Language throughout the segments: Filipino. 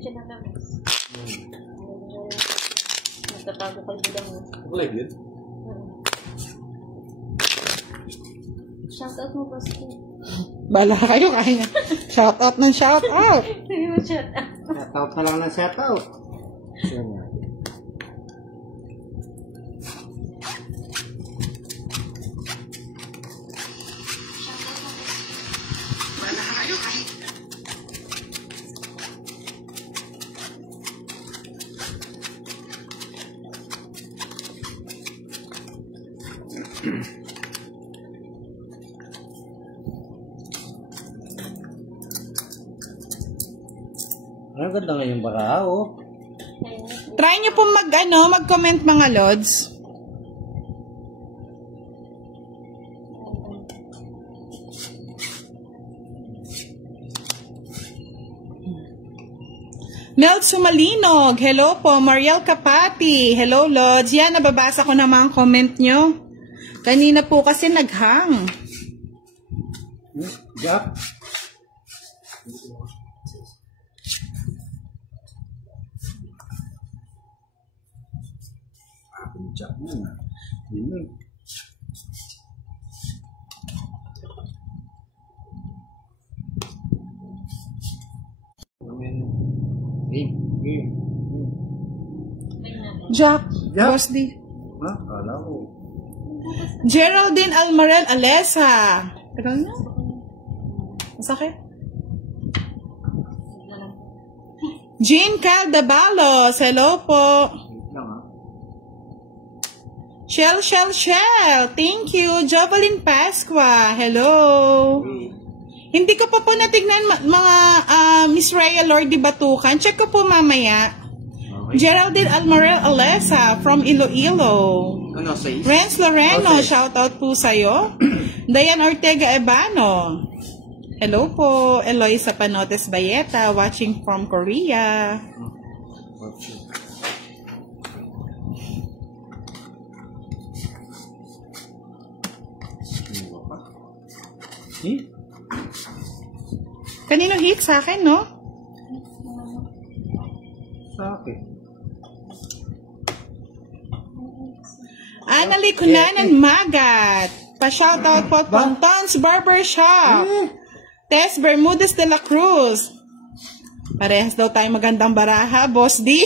Siya na lang. Nagtatago kay budang mo. Wala yun? Shoutout mo, Basti. Bala kayo, kaya shoutout ng shoutout. Shoutout na lang ng shoutout. Ang ganda nga yung baka, oh. Try nyo pong mag-comment mga lods. Mel Sumalinog, hello po. Mariel Kapati, hello lods. Yan, nababasa ko na mga comment nyo. Kanina po kasi naghang. Jack? Jack na. Jack, Boss D. Ha? Kala ko. Geraldine Almarel Alesa. Tagal na. Masakit. Jean Caldabalos, hello po. Shell, thank you. Jovelyn Pasqua, hello. Hindi ko pa po natignan mga Miss Rhea Lordy Batukan. Check ko po mamaya. Geraldine Almarel Alesa from Iloilo. Ano, say? Renz Loreno, shout out po sa'yo. Dayan Ortega Ebano. Hello po. Eloisa Panotes Bayeta, watching from Korea. Kanino hit? Sa akin, no? Sa akin. Annalie Cunanan Magat. Pa-shoutout po Pontons Barbershop. Tess Bermudez de la Cruz. Parehas daw tayo magandang baraha, Boss D.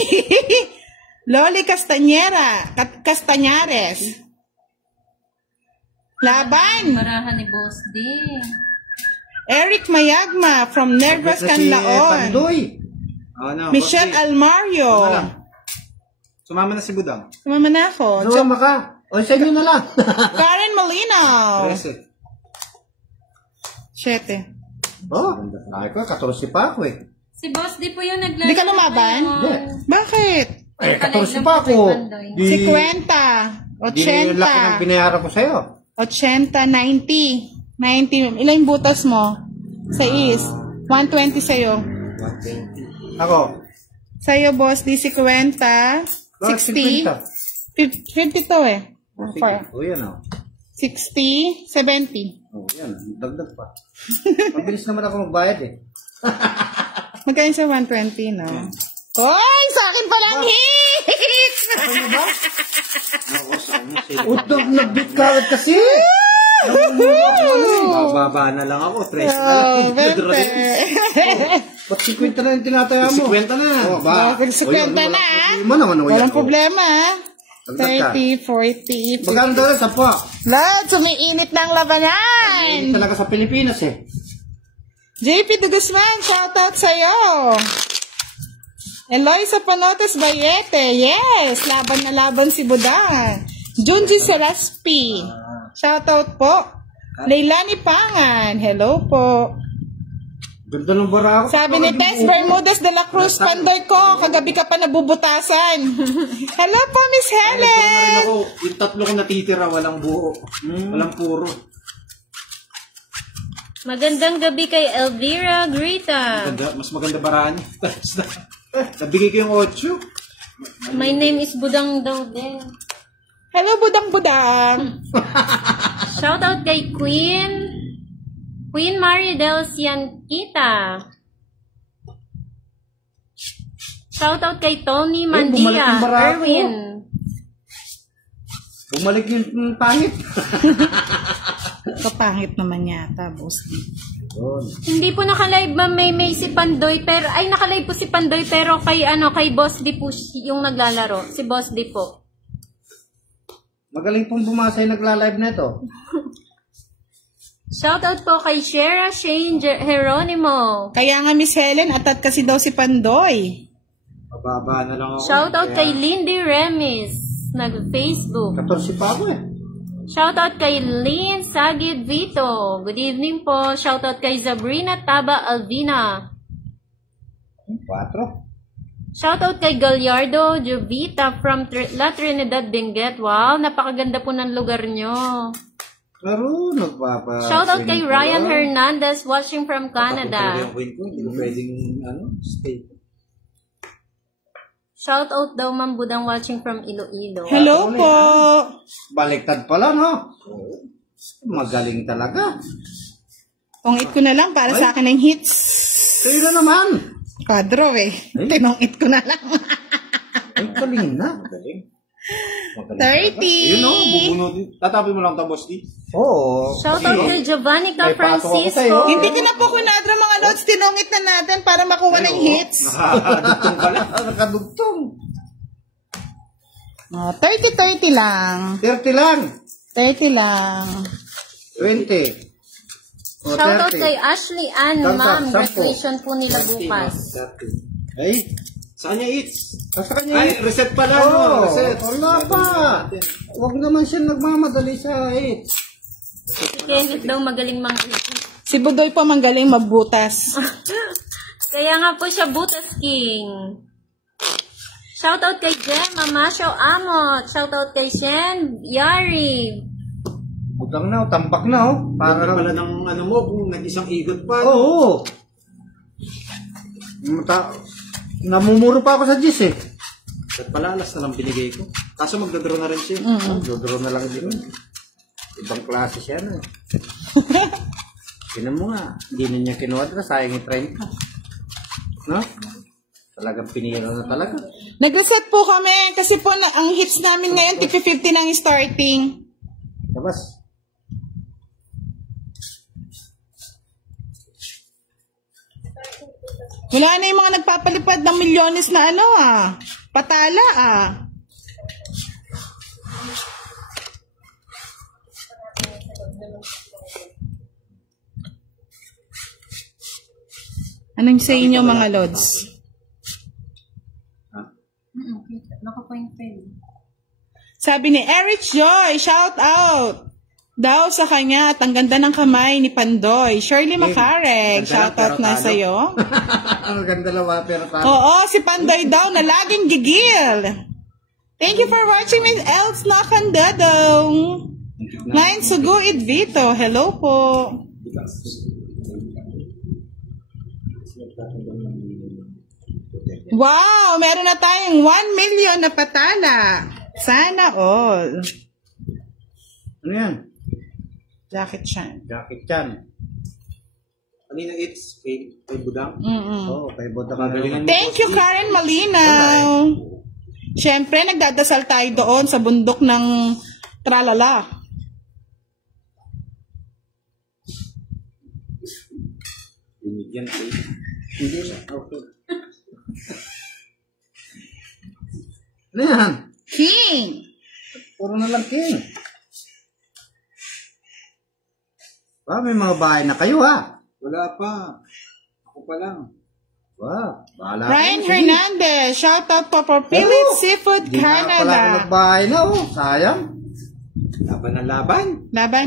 Loli Castañares. Laban. Baraha ni Boss D. Eric Mayagma from Negros Canlaon. Michelle Almario. Sumama na si Budang. Sumama na ako. Sumama ka. O, sa inyo na lang. Karen Molino. 7. Oh, ay ko, 14 pa ako eh. Si Boss D po yung naglalaro. Hindi ka lumaban? Hindi. Bakit? Eh, 14 pa ako. 50. 80. Yung laki ng binayaran ko sa'yo. 80, 90. 90. Ilang butas mo? Sa is. 120 sa'yo. 120. Ako. Sa'yo, Boss D, 50. 60. 50 to eh. O, sige. O, yan o. 60, 70. O, yan. Dagdag pa. Mabilis naman ako magbayad eh. Magkano sa 120, no? Hoy! Sa akin palang hit! Ano ba? Ako, saan mo sa'yo? Utog, nagbit ka kasi! Mababa na lang ako. 3 na lang. Ba't 50 na yung tinataya mo? 50 na. 50 na, walang problema, 30, 40, 50. Magkano daw sa po? Lord, sumiinit na ang labanan. Talaga sa Pilipinas eh. JP de Guzman, shoutout sa'yo. Eloisa Panotes Bayete, yes, laban na laban si Budan. Junji Seraspi, shoutout po. Leilani Pangan, hello po. Ganda ng bara ako. Sabi ni Tess Bermudez de la Cruz, pandoy ko, kagabi ka pa nabubutasan. Hello po, Miss Helen. Ako, yung 3 ko natitira, walang buo. Walang puro. Magandang gabi kay Elvira Grita. Mas maganda baraan. Nabigay ko yung 8. My name is Budang daw din. Hello, Budang. Shout out kay Queen Marie Del Cianquita. Shoutout kay Tony bumalik yung Mandia, barako. Erwin. Bumalik yung pangit. Kapangit naman yata, boss. Hindi po naka-live ma'am, may si Pandoy, pero, ay naka-live po si Pandoy, pero kay Boss D po yung naglalaro. Si Boss D po. Magaling pong bumasa yung nagla-live na ito. Shoutout po kay Shera Shane Geronimo. Kaya nga Miss Helen, atat kasi daw si Pandoy. Pababa na lang ako. Shoutout kay Lindy Remis, nag-Facebook. 14 pa ako eh. Shoutout kay Lynn Sagid Vito. Good evening po. Shoutout kay Sabrina Taba Alvina. 4. Shoutout kay Gallardo Jovita from La Trinidad, Benguet. Wow, napakaganda po ng lugar nyo. Claro, nagpapa... Shoutout kay Ryan Hernandez watching from Canada. Hindi ko pwedeng, stay. Shoutout daw Ma'am Budang watching from Iloilo. Hello po. Baliktad pala, no? Magaling talaga. Tungit ko na lang para sa akin ng hits. Sa'yo na naman. Kadro eh. Tinungit ko na lang. Ay, galing na. Magaling. 30. Yun o, bubunodin. Tatapin mo lang tapos di. Oo. Shoutout kay Giovannica May pato ako Francisco. sa'yo. Hindi ko na po kunadro mga lods. Tinungit na natin para makuha ng hits. Nakakadugtong pala. Nakadugtong. 30-30 lang. 30 lang. 30 lang. 20. O, Shoutout 30. kay Ashley Ann, Sampo, Ma'am. sampo. Graduation po nila bukas. Ay, Sa kanya eats. sa kanya. Ay, reset pala. Oo, Reset. wala pa. Huwag naman siya nagmamadali sa it. Si Kenneth daw magaling Si Budoy pa manggaling magbutas. Kaya nga po siya Butas King. Shoutout kay Gemma Masyo Amot. Shoutout kay Shen Yari. Butang na, tambak na, oh. Para Para pala ng ano mo, kung nag-isang ikot pa. Oo. Namumuro pa ako sa GIS eh. At pala, alas na lang binigay ko. Kaso magdodraw na rin siya. Dodoro na lang din. Ibang klase siya na. Tinan mo nga, hindi na niya kinuha na, sayang i-train ka. No? Talagang pinira na talaga. Nag-reset po kami kasi po ang hits namin ngayon, tipi 50 ng starting. Labas. Wala na yung mga nagpapalipad ng milyones na patala Anong sa inyo mga lods? Sabi ni Eric Joy, shout out daw sa kanya at ang ganda ng kamay ni Pandoy. Shirley Macareg, shout out na sa'yo. Ang ganda lawa, pero pa. Oo, si Pandoy daw na laging gigil. Thank you for watching Miss Els Nakandadong. Nine Suguid Vito, hello po. Wow, meron na tayong 1 million na patala. Sana all. Ano yan? Jacket siya. Jacket yan. Kanina eats, kay Budang. Oo, kay Boda ka Magalingan mo. Thank you, Karen Malinaw. Siyempre, nagdadasal tayo doon sa bundok ng Tralala. Binigyan ko. Hindi na. Okay. Ano yan? King! Puro na lang king. May mga bahay na kayo, ha? Wala pa. Ako pa lang. Bahala Ryan ka. Hernandez, shout out po for Philip Seafood Hindi na pala ako Canada. nagbahay na, oh. Sayang. Laban na laban. Laban?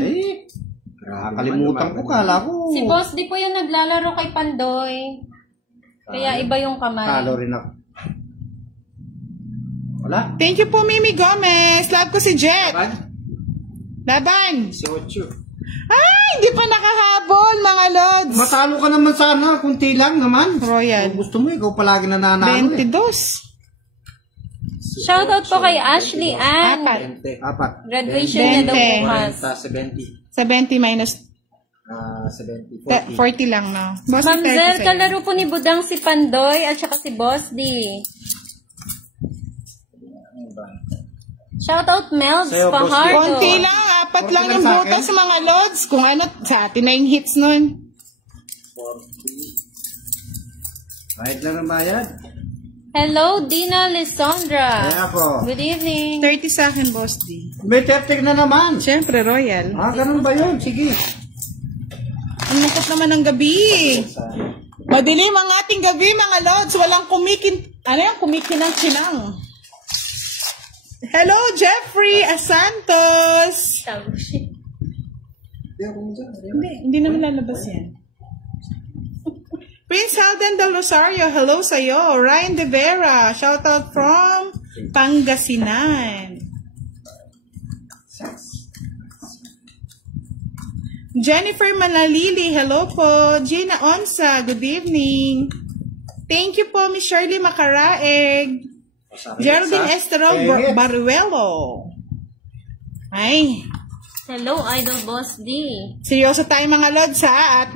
Nakakalimutan ko, kala ko. Si Boss di po yung naglalaro kay Pandoy. Kaya iba yung kamay. Talo rin ako. Wala. Thank you po, Mimi Gomez. Love ko si Jet. Laban? Laban. Si Ocho. Ay, hindi pa nakahabol, mga lods. Matalo ka naman sana, kunti lang naman. Royal. Kung gusto mo, ikaw palagi nananalo. 22. Shoutout po kay Ashley Ann. 4. Graduation niya daw bukas. 70. 70 minus 70. 40 lang, no? Boss, Ma'am 30 Zel, sa'yo. kalaro po ni Budang si Pandoy at saka si Boss D. Shoutout Mel's Sa'yo, boss, Pajardo. Konti lang, 4 lang yung sa butas akin. mga lods. Kung ano, sa atin na yung hits nun. Kahit lang ang bayad. Hello, Dina Lisandra. Kaya po. Good evening. 30 sa akin, Boss D. May 30 na naman. Siyempre, Royal. Ganun ba yun? Sige. Ang lungkot naman ng gabi. Madilim ang ating gabi, mga lods. Walang kumikinang-kinang. Hello, Jeffrey Asantos. Hindi naman lalabas yan. Prince Halden Del Rosario, hello sa'yo. Ryan De Vera, shoutout from Pangasinan. Jennifer Manalili, hello po. Gina Onsa, good evening. Thank you po, Miss Shirley Macaraeg. Geraldine Esterol Baruelo. Ay, Hello, Idol Boss D. seryoso tayo mga lods ha. At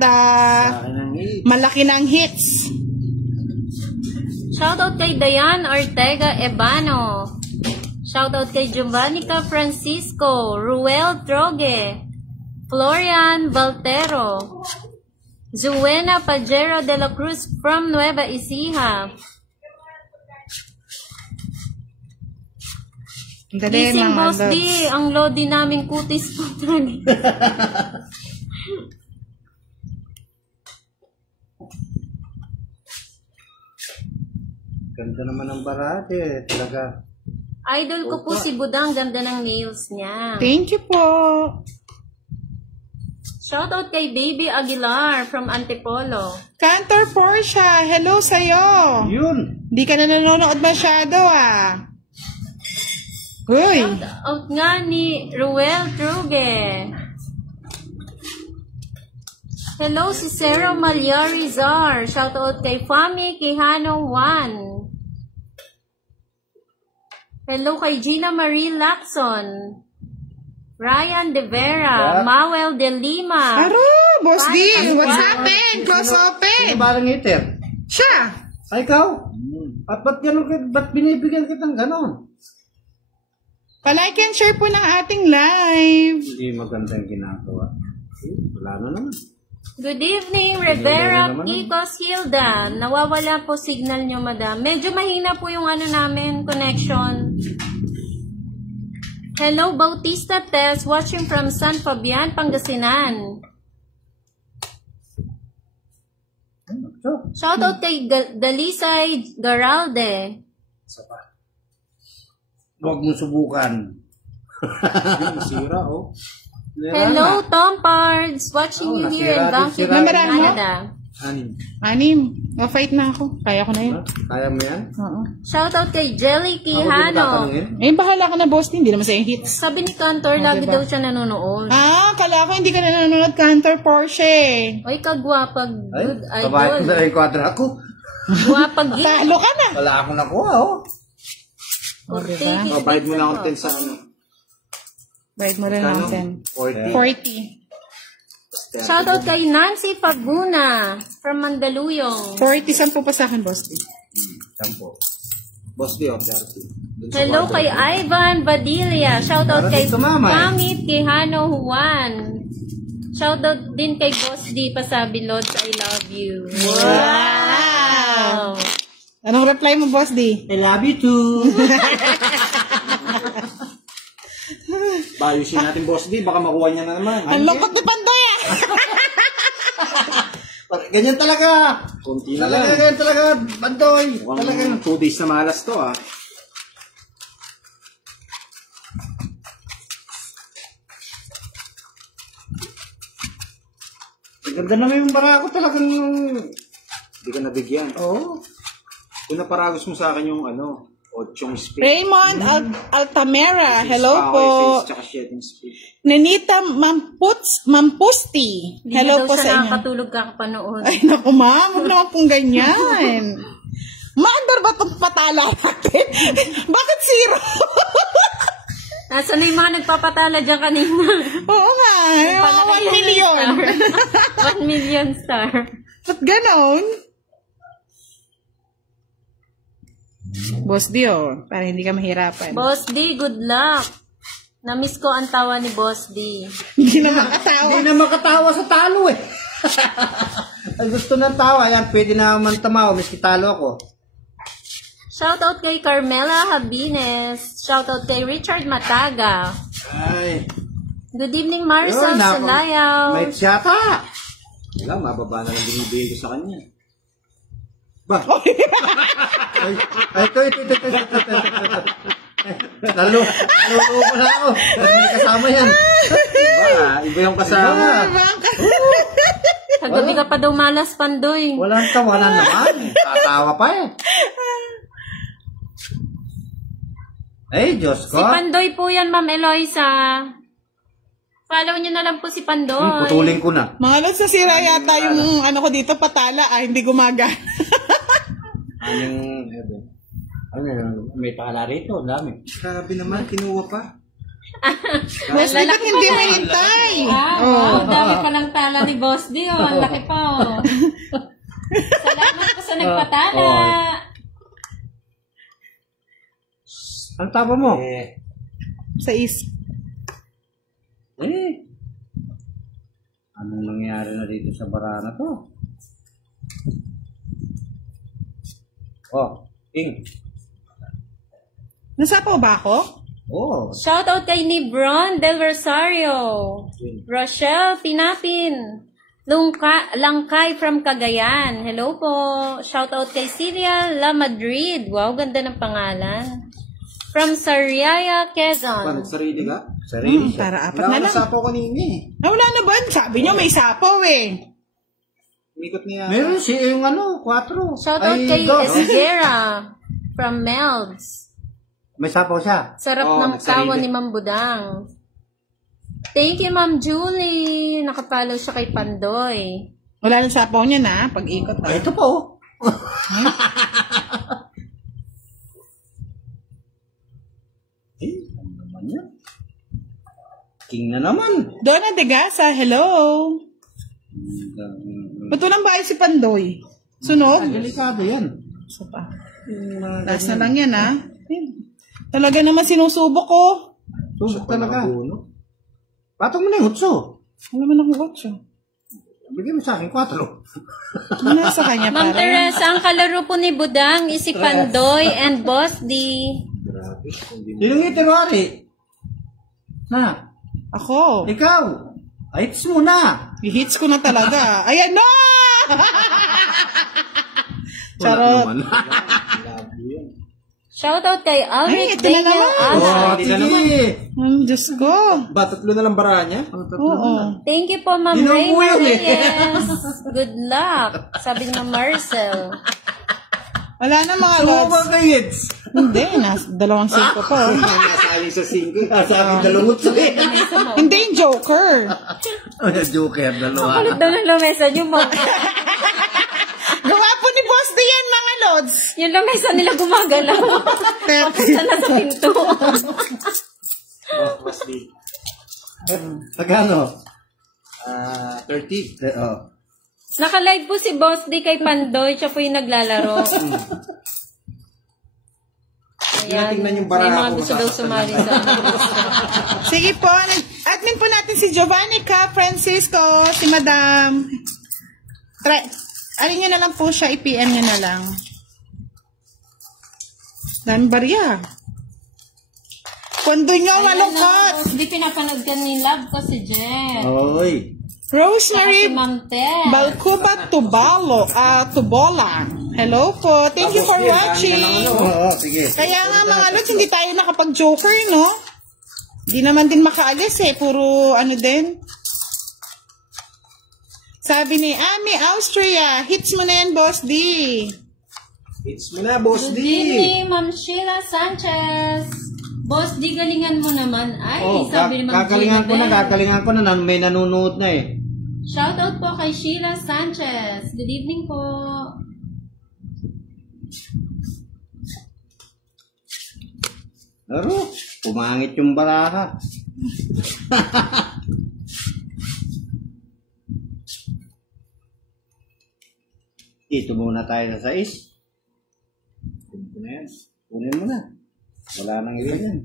malaki ng hits. Shoutout kay Dayan Ortega Ebano. Shoutout kay Giovannica Francisco, Ruel Droge, Florian Valtero, Zuena Pajero de la Cruz from Nueva Ecija. Dali Gising mga Boss D, lods. ang lodi naming kutis po talaga. Ganda naman ang barate. Talaga. Idol ko po si Budang, ganda ng nails niya. Thank you po. Shoutout kay Baby Aguilar from Antipolo. Cantor Portia, hello sa'yo. Yun. Di ka na nanonood masyado ah. Uy, Shoutout nga ni Ruel Truge. Hello si Sarah Malyarizar. Shoutout kay Fami Quijano 1. Hello kay Gina Marie Lacson. Ryan De Vera. Mawel De Lima. aro, Boss D, what's happened? Close open. Sino ba ang hater? Siya. Ay, ikaw? At ba't binibigyan kitang ganon? Palike and share po ng ating live. Hindi magandang ginagawa. Wala na naman. Good evening, Rivera Kikos Hilda. Nawawala po signal nyo, madam. Medyo mahina po yung ano namin, connection. Hello, Bautista Tess, watching from San Fabian, Pangasinan. Shoutout kay Dalisay Garalde. Huwag mo subukan. Masira, oh. Hello, Tom Pards, watching you here in Vancouver, Canada. Anim. Ma-fight na ako. Kaya ko na yun. Kaya mo yan? Oo. Shoutout kay Jelly Quijano. Eh, bahala ka na, Boss D. Hindi naman sa'yo hits. Sabi ni Cantor, lagi daw siya nanonood. Kala ko hindi ka na nanonood, Cantor Porsche. Oy, kagwapag good Kabayan ko idol. na yung kwadra ko. Gwapag gid. Talo ka na. Wala akong nakuha, oh. Take it, Bayad mo take na it. akong 10 sa ano. Bayad mo rin Kano? natin. 40. 40. Shoutout kay Nancy Paguna from Mandaluyong. 40, 10 pa sa akin, Boss D. Sampo. Boss Dio, 30. Hello kay Ivan Badilla. Shoutout kay Para dito, mama, eh. Pamit Quijano Juan. Shoutout din kay Boss D. Pasabi, Lods, I love you. Wow! Anong reply mo, Boss D? I love you too. Bayusin natin, Boss D. Baka makuha niya na naman. Ang lungkot ni Pandoy ah! Ganyan talaga. Kunti na lang. Ganyan talaga, Bandoy. Talagang 2 days na malas to, ah. Ganda naman yung barako talagang hindi ka nabigyan. Oo. Kung naparagos mo sa akin yung ano, 8 speed. Raymond Altamera, hello po. Tsaka 7 speed. Nenita Mampusti, Hindi hello na daw po siya sa inyo. nakakatulog kakapanood. Ay, naku ma'am, huwag naman pong ganyan. Maandar ba itong patala natin? Bakit zero? Nasaan na yung mga nagpapatala dyan kanina? Oo nga, 1 million. 1 million star. Ba't ganon? Boss Dio, para hindi ka mahirapan. Boss D, good luck. Namiss ko ang tawa ni Boss D. Hindi na makatawa. Hindi na makatawa sa talo eh. Ay, gusto ng tawa. Yan, pwede na man tamawa. Miski talo ako. Shoutout kay Carmela Habines. Shoutout kay Richard Mataga. Ay. Good evening, Maricel Yun, Salayaw. may tiyata. Wala, mababa na lang binibigay ko sa kanya. Ba? Ay, ito. Nalulo na ako. May kasama yan. Iba yung kasama. Kagabi ka pa daw malas, Pandoy. Walang tawanan naman. Tatawa pa eh. Ay, Diyos ko. Si Pandoy po yan, Ma'am Eloisa. Follow nyo na lang po si Pandoy. Putulin ko na. Mga lods, nasira yata yung ano ko dito, patala. Hindi gumagana. May tala rito, dami. Grabe naman, kinuha pa. Boss Dio, ba't hindi mahintay? Wow, dami pa lang tala ni Boss D. Ang laki pa. Salamat po sa nagpatala. Ang tapa mo? Sa is. Anong nangyari na dito sa barana to? King. Nasapaw ba ako? Shoutout kay Nibron Del Rosario. Rochelle Pinapin. Langkay from Cagayan. Hello po. Shoutout kay Celia La Madrid. Wow, ganda ng pangalan. From Sariaya, Quezon. Sarili ka? Sarili siya. Para apat na lang. Sapo kanina eh. Wala na ba? Sabi nyo may sapaw eh. Umikot niya. Meron siya yung 4. Shoutout kay Esguera. From Melds. May sapaw siya. Sarap ng tawa ni Ma'am Budang. Thank you, Ma'am Julie. Nakapalo siya kay Pandoy. Wala na sapaw niya na. Pag-ikot na. Ito po. Ano naman yan? King na naman. Donna de Gasa, hello. Ba't walang bahay si Pandoy? Sunog? Delikado yan. Isa pa. Last na lang yan, ha? Talaga naman sinusubok ko. Susok talaga. Patong mo na yung 8. Wala naman akong 8. Bigyan mo sa akin 4. Nasa kanya Ma'am para. Teresa, ang kalaro po ni Budang is si Pandoy and Boss D. Sinong itiwari? Na, Ako. ikaw. Hits mo na. I-hits ko na talaga. Ayan, no! Charot. Shoutout kay Ay, Alric ito na Daniel naman. Ala. Sige. Diyos ko. Ba, 3 na lang bara niya? Oo. Thank you po, Ma'am Yun ang Rayma kuya, eh. Reyes. Good luck. Sabi ni Ma'am Marcel. Wala na mga Ano lods. ba kay hits? Hindi, 2 5 po. Nasali sa 5. Sa akin dalawot sa Hindi yung Joker. Joker, dalawa. Kulit daw ng lamesa niyo, Ma'am. Gawa po ni Boss Dian, mga lods. Yung lamesa nila gumagalaw. Papunta na sa pinto. Must be. Pagano? 30. Naka-live po si Boss D kay Pandoy. Siya po yung naglalaro. Ayan. Tingnan yung May bara mga ko, gusto daw sumali sa Sige po, admin po natin si Giovannica Francisco, si Madam. Alin nyo na lang po siya, i-PM nyo na lang. Dami barya. Kondo nyo, malungkot. Hindi pinapanood ka ni Love ko si Jen. Oy. Si Rosemary Ma'am Ted. Balcuba Tubolang. Hello po. Thank you for watching. Sige. Kaya nga mga lods, hindi tayo nakapag-joker, no? Hindi naman din makaalis eh. Puro ano din. Sabi ni Ami Austria, hits mo na yan, Boss D. Hits mo na, Boss Good D. evening, Ma'am Sheila Sanchez. Boss D, galingan mo naman. Ay, sabi ni Ma'am Sheila. Kakalingan ko na, may nanonood na eh. Shoutout po kay Sheila Sanchez. Good evening po. Pero, pumangit yung baraha. Dito muna tayo sa 6. Ito na yan. Kunin mo na. Wala nang ilan yan.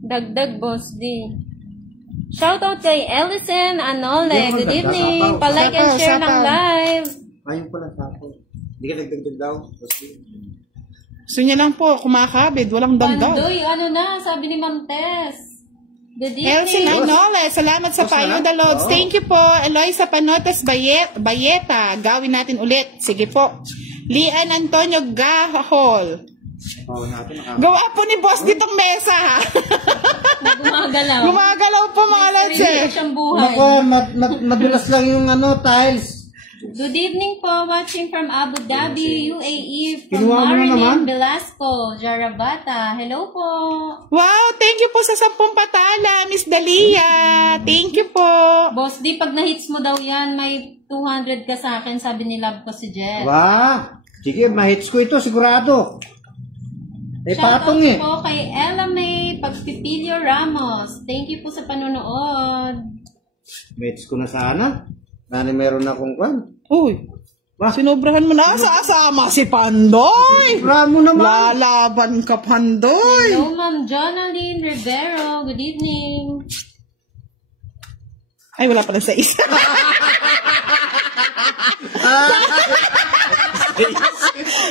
Dagdag, Boss D. Shoutout kay Ellison Anole. Yung Good dagdag, evening. sapaw. Pa-like and Sapaw, share sapaw. ng live. Ayun pala tapo. Hindi ka nagdagdag daw. Gusto niya lang po, kumakabid, walang dagdag. Pandoy, ano na, sabi ni Ma'am Tess. Good Elsin evening. Anole, salamat sa Boss payo, na? the Lords. Oo. Thank you po. Eloisa Panotes Bayeta, gawin natin ulit. Sige po. Lian Antonio Gahol. Paw natin. Gawa po ni Boss ditong mesa, ha? Gumagalaw. Gumagalaw po mga lads, Sarili eh. ko siyang buhay. Nako, madulas lang yung tiles. Good evening po, watching from Abu Dhabi, UAE, from Kinuha mo na naman? Marilyn Velasco, Jarabata. Hello po. Wow, thank you po sa 10 patala, Miss Dalia. Thank you po. Boss D, pag na-hits mo daw yan, may 200 ka sa akin, sabi ni Love ko si Jeff. Wah, sige, mahits ko ito, sigurado. Patong Shoutout po kay Ella May Pagpipilio Ramos. Thank you po sa panonood. Mahits ko na sana. Nani meron akong kwan. Uy, sinobrahan mo na sa asama si Pandoy. Ramo naman. Lalaban ka, Pandoy. Hello, Ma'am Jonaline Rivero. Good evening. Ay, wala pala sa isa.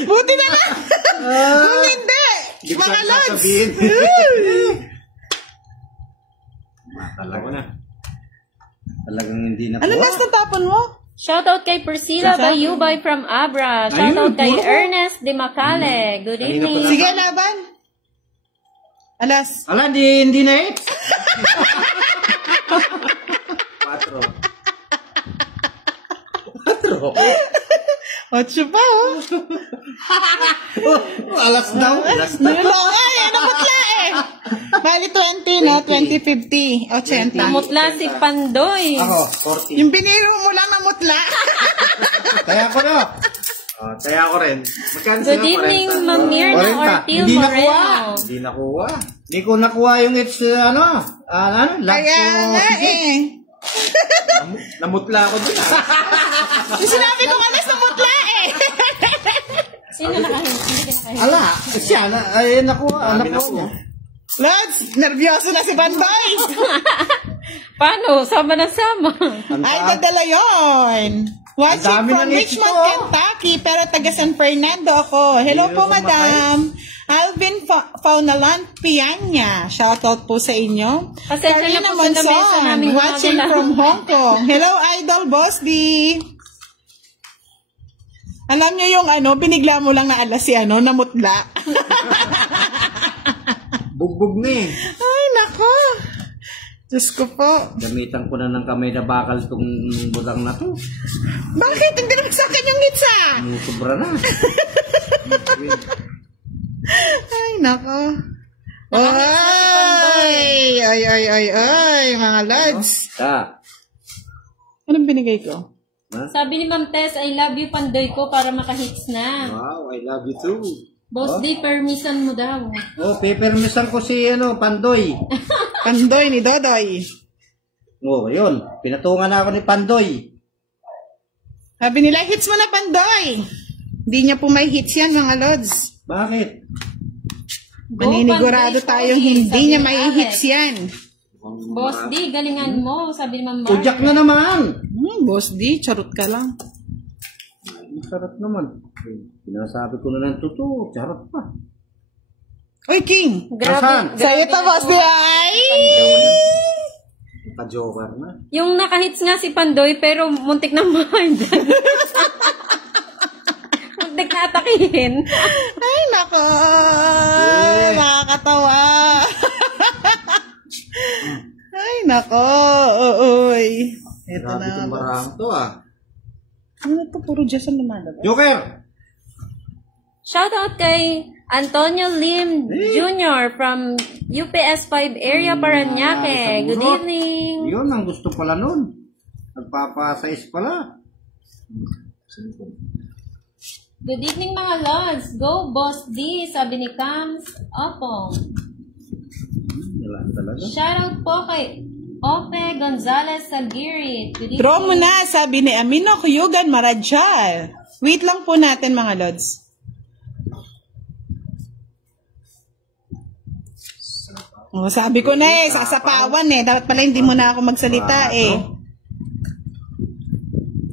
Buti na lang. Kung hindi. Hindi ko Mga saan lads. sasabihin. Matala ko na. Talagang hindi na Ano mas natapon mo? Shoutout kay Priscilla Bayubay from Abra. Shoutout kay puro. Ernest De Macale. Good Kanina pa evening. lang. Sige, laban. Alas. Ala, hindi na hits. 4. 8 pa, oh. Alas daw. Nulo, ay, namutla eh. Bali 20, no? 20, 50. 80. Namutla si Pandoy. Ako, 40. Yung biniro mo lang namutla. Kaya ko na. Kaya ako rin. Magkano Good sila? evening, 40? Ma'am Mirna 40. Ortil Hindi nakuha. Moreno. Hindi nakuha. Hindi ko nakuha yung hits, Kaya nga eh. Namutla ako dun. Yung sinabi ko alas namutla eh. Sino nakahint? Hindi ka nakahint. Ala, siya, ay, nakuha. Sabi na Nakuha po. niya. Lads, nervyoso na si Bandoy. Paano? Sama na sama. Ay, dadala yun. Watching Ang dami from ng Richmond, ito. Kentucky, pero taga San Fernando ako. Hello po, madam. Alvin Faunalan Pianya. Shoutout po sa inyo. Pasensya na Karina po sa lamesa Monson, namin watching gumagalaw. from Hong Kong. Hello, Idol Boss D. Alam niyo yung binigla mo lang na alas si namutla. Bugbog na eh. Ay, nako. Diyos ko po. Gamitan ko na ng kamay na bakal itong butang na to. Bakit? Hindi naman sa akin yung hitsa. Sobra na. Ay, nako. Ay, mga lads. Anong binigay ko? Sabi ni Ma'am Tess, I love you, Pandoy ko, para makahits na. Wow, I love you too. Boss D, permission mo daw. Oh, pepermisan ko si Pandoy. Pandoy ni Dodoy. Oh, yun. Pinatungan na ako ni Pandoy. Sabi nila, hits mo na, Pandoy. Hindi niya po may hits yan, mga lods. Bakit? Maninigurado Pandoy, tayong sorry, hindi sabi niya ni may Alex. hits yan. Boss D, galingan mo, sabi ni Ma'am Mar. Ujak na naman. Boss D, charot ka lang. Masarap naman. Pinasabi ko na ng totoo. Charot pa. Oy, King. Grabe. Sa'yo to, Boss D, ay! Ka-joker na. Yung nakahits nga si Pandoy, pero muntik na mahal dyan. Muntik na atakihin. Ay, nako. Nakakatawa. Ay, nako. Oy. Ito Grabe na. itong marang to ah. Ano to? Puro Diyos ang lumalabas. Joker! Shoutout kay Antonio Lim Jr. from UPS 5 area, Paranaque. Good evening. Yun ang gusto pala nun. Nagpapasais pala. Good evening mga lods. Go Boss D, sabi ni Cams. Opo. Wala talaga. Shoutout po kay Ope Gonzalez Salgiri. Good evening. Draw mo na, sabi ni Amino Kuyugan Marajal. Wait lang po natin mga lods. Oh, sabi ko na sasapawan Dapat pala hindi mo na ako magsalita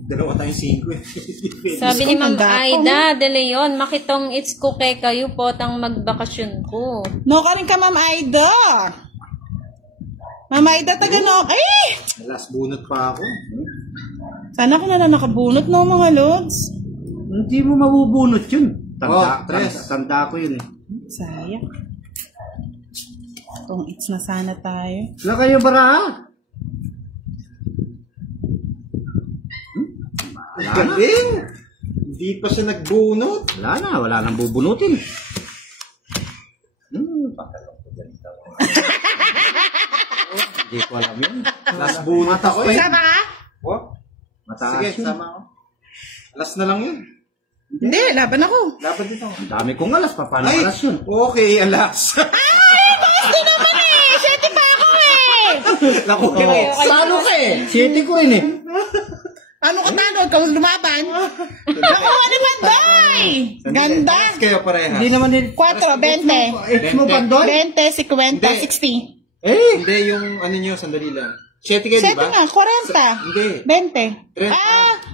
Dalawa tayong 5 Sabi ni Ma'am Gusto, Aida De Leon, makitong it's kuke kayo po tang magbakasyon ko. No ka rin ka, Ma'am Aida. Ma'am Aida, taga no. Ay! Last bunot pa ako. Sana ko na nakabunot no, mga lods. Hindi mo mabubunot yun. Tres. Tanda ko yun Sayang. Itong it's na sana tayo. Wala kayo bara? Galing! Hindi pa siya nagbunot. Wala nang bubunutin. Hindi ko alam yun. Last bunot ako Sama ka? Mataas Sige, yun. sama ako. Last na lang yun. Hindi, laban ako. Laban dito. Ang dami kong alas. Paano alas yun? Okay, alas. Hindi naman Siyete pa ako Naku, Talo ka Siyete ko rin Ano ka talo? Ikaw lumaban? Nakuha ni Pandoy! Ganda! kayo parehas. Hindi naman din. 4, 20. Ex mo, Pandoy? 20, 50, Hindi. 60. Hindi yung ano nyo, sandali lang. 7 kayo, di Siyete ba? nga, 40. Hindi. 20.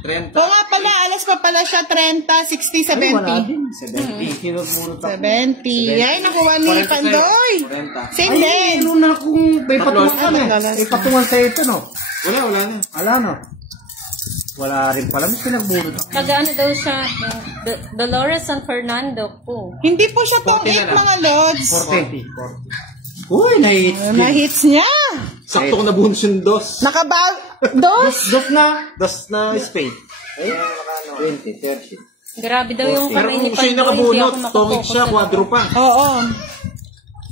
30. Oo nga pala, alas pa pala siya 30, 60, 70. 70. Sinunod mo 70. Ay, nakuha ni 40 Pandoy. 40. Same din. Ano na kung may patungan ka May patungan sa ito, no? Wala na. Wala, no? Wala rin pala. Mas pinagbunod ako. Taga ano daw siya? Dolores San Fernando po. Hindi po siya tong 40 na 8 lang. mga lods. 40. Uy, na-hits. Na-hits niya. Sakto ko nabunot yung dos. Nakabag. Dos. Dos na. Dos na spade. 20, 30. Grabe daw yung Pero kamay ni kung siya yung Pandoy. Hindi nakabunot, ako tongit siya, makapokus. kwadro pa. Oo.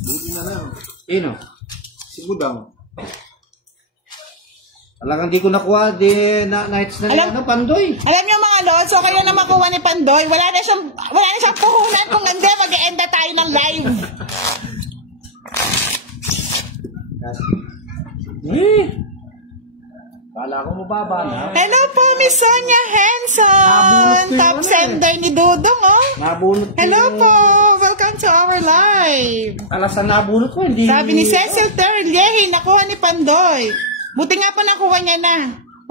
Buti na lang. Sino? Si Budang. Talagang di ko nakuha. Nights na Alam- niya. Pandoy. Alam niyo mga lods, so kayo na makuha ni Pandoy, wala na siyang puhunan kung hindi mag-e-enda tayo ng live. Kala ko mababa na. Hello po, Miss Sonia Henson. Top sender ni Dudong, Nabunot ko Hello yung- po. Welcome to our live. Alas na nabunot ko. Hindi. Sabi ni Cecil Terliehi, nakuha ni Pandoy. Buti nga po nakuha niya na.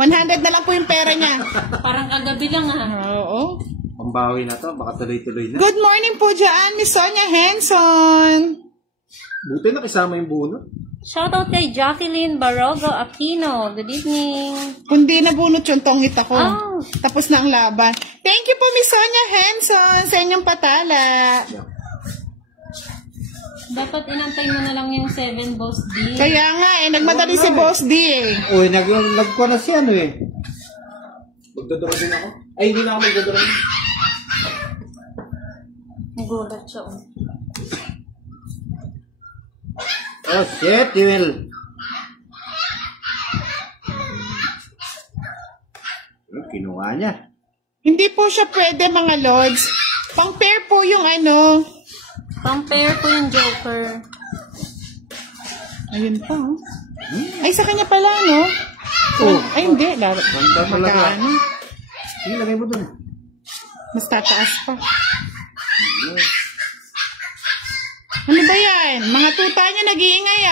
100 na lang po yung pera niya. Parang kagabi lang Oo. Pambawi na to, baka tuloy-tuloy na. Good morning po dyan, Miss Sonia Henson. Buti na kasama yung bunot. Shoutout kay Jacqueline Barogo Aquino. Good evening. Kundi nabunot yung tongit ako. Oh. Tapos na ang laban. Thank you po, Miss Sonia Henson, sa inyong patala. Dapat inantay mo na lang yung 7 boss D. Kaya nga nagmadali si Boss D Uy, nagkuha na siya Magdodoro din ako. Ay, hindi na ako magdodoro. Nagulat siya. Oh, shit, Will. Kinuha niya. Hindi po siya pwede, mga lords. Pang-pair po yung ano. Pang-pair ko yung Joker. Ayun pa, Ay, sa kanya pala, no? Oh. Ay, hindi. Ganda talaga. Magkano? Sige, lagay mo dun. Mas tataas pa. Ano ba yan? Mga tuta niya nag-iingay,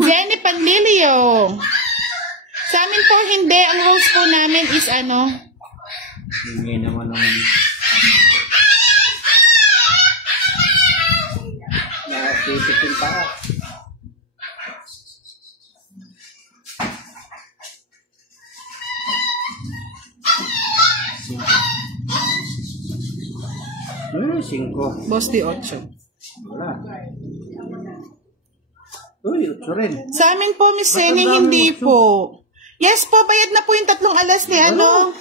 Jenny Panlilio. Sa amin po, hindi. Ang rules po namin is ano. Hindi naman ang... Nakasipipin pa ka. Cinco. Boss di 8. Wala. Uy, 8 rin. Sa amin po, Miss Senny, hindi po. Yes po, bayad na po yung 3 alas ni ano.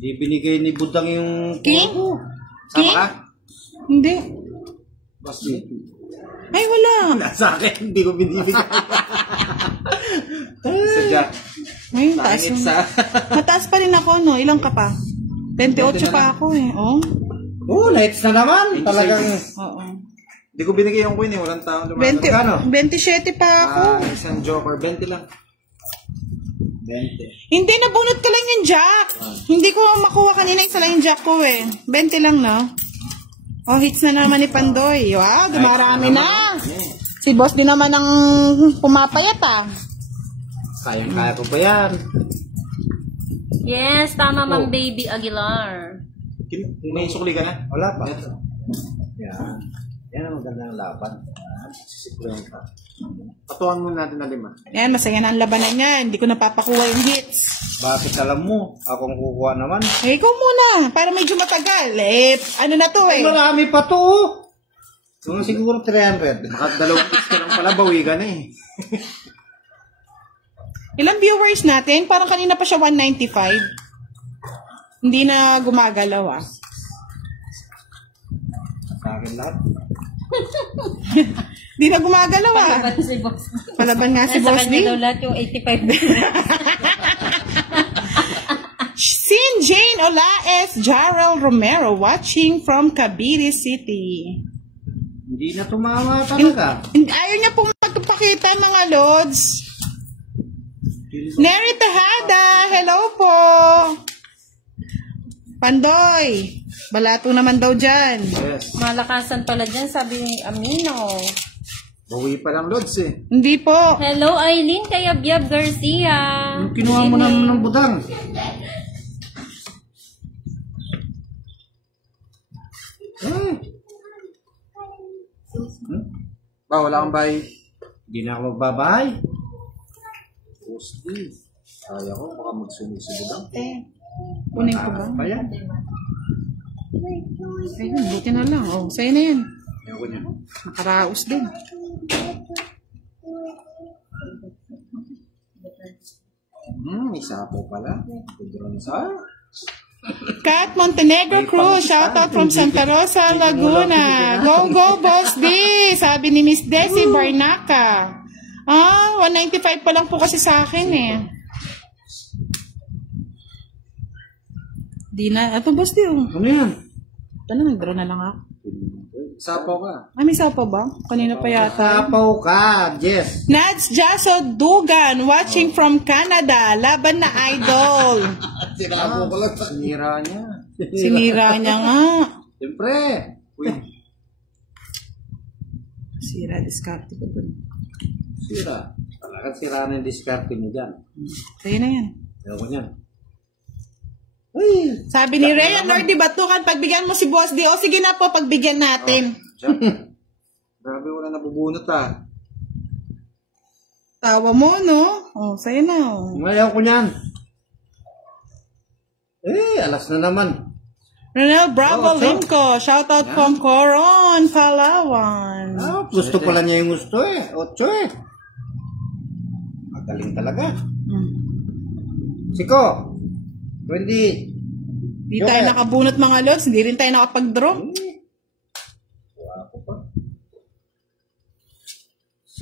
Di binigay ni Budang yung... King? Sama King? ka? Hindi. Boss, Ay, wala. nasa akin, hindi ko binibigay. Sadya. Ay, taas Pangit yun. sa... Mataas pa rin ako, no? Ilang ka pa? 28 pa ako, Oh. Oh, lights na naman. Talagang... Oo. Hindi ko binigay yung queen eh. Walang taong lumakas. 27 pa ako. Isang joker. 20 lang. 20. Hindi, nabunot ko lang yung jack. Hindi ko makuha kanina. Isa lang yung jack ko eh. 20 lang, no? Oh, hits na naman ni Pandoy. Wow, dumarami na. Si boss din naman ang pumapayat ah. Kaya ko pa yan. Yes, tama Ma'am Baby Aguilar. May sukli ka na? Wala pa. Yan. Yan ang magandang laban. Sisipulan ka. Patuhan muna natin na 5. Yan, masaya na ang labanan niya. Hindi ko napapakuha yung hits. Bakit alam mo? Akong kukuha naman. Eh, ikaw muna. Para medyo matagal. Eh, ano na to eh. Marami pa to. Yung siguro 300. Baka 2 hits ka lang pala. Bawi ka na eh. Ilang viewers natin? Parang kanina pa siya 195. Hindi na gumagalaw ah. Sa akin lahat. Hindi na gumagalaw ah. Palaban si Boss. Palaban nga si Sa Boss kanya D. daw lahat yung 85. Sin Jane Olaes Jarrell Romero watching from Cavite City. Hindi na tumama talaga. Ayaw niya pong magpakita mga lods. Neri Tejada, hello po. Pandoy, balato naman daw dyan. Yes. Malakasan pala dyan, sabi ni Amino. Bawi pa lang loads eh. Hindi po. Hello, Eileen Kayabyab Garcia. Yung kinuha mo ng budang. Wala kang bahay. Hindi na ako magbabahay. Posti. Kaya ko, baka magsumisubod lang. Kunin ko ba? Pa yan. Ayun, buti na lang. Oh, sa'yo na yan. Ayaw ko niya. Nakaraos din. Isa po pala. Kudron sa... Kat Montenegro Cruz, shoutout from Santa Rosa, Laguna. Go, go, Boss D! Sabi ni Miss Desi Barnaca. 195 pa lang po kasi sa akin eh. Di na. Ito, Boss D. Oh. Ano yan? Ito na, nag-draw na lang ako. Sapo ka. May sapo ba? Kanina pa yata. Tapaw ka, Jess. Nats Jaso Dugan, watching from Canada. Laban na idol. Sinapo ko lang. Sinira niya. Sinira niya nga. Siyempre. Sira, discarte ko dun. Sira. Talagang sira na yung diskarte mo dyan. Sa'yo na yan. Ayaw ko niyan. Sabi ni Rhea Lordy Batukan, pagbigyan mo si Boss D. O sige na po, pagbigyan natin. Grabe, wala nabubunot ah. Tawa mo, no? O, sa'yo na. Oh. Ayaw ko niyan. Alas na naman. Ronel Bravo Limco, shoutout from Coron, Palawan. Gusto pala niya yung gusto eh. 8 eh. Magaling talaga. Siko. 20. Di tayo nakabunot mga lods, hindi rin tayo nakapag-draw. Wala ko pa.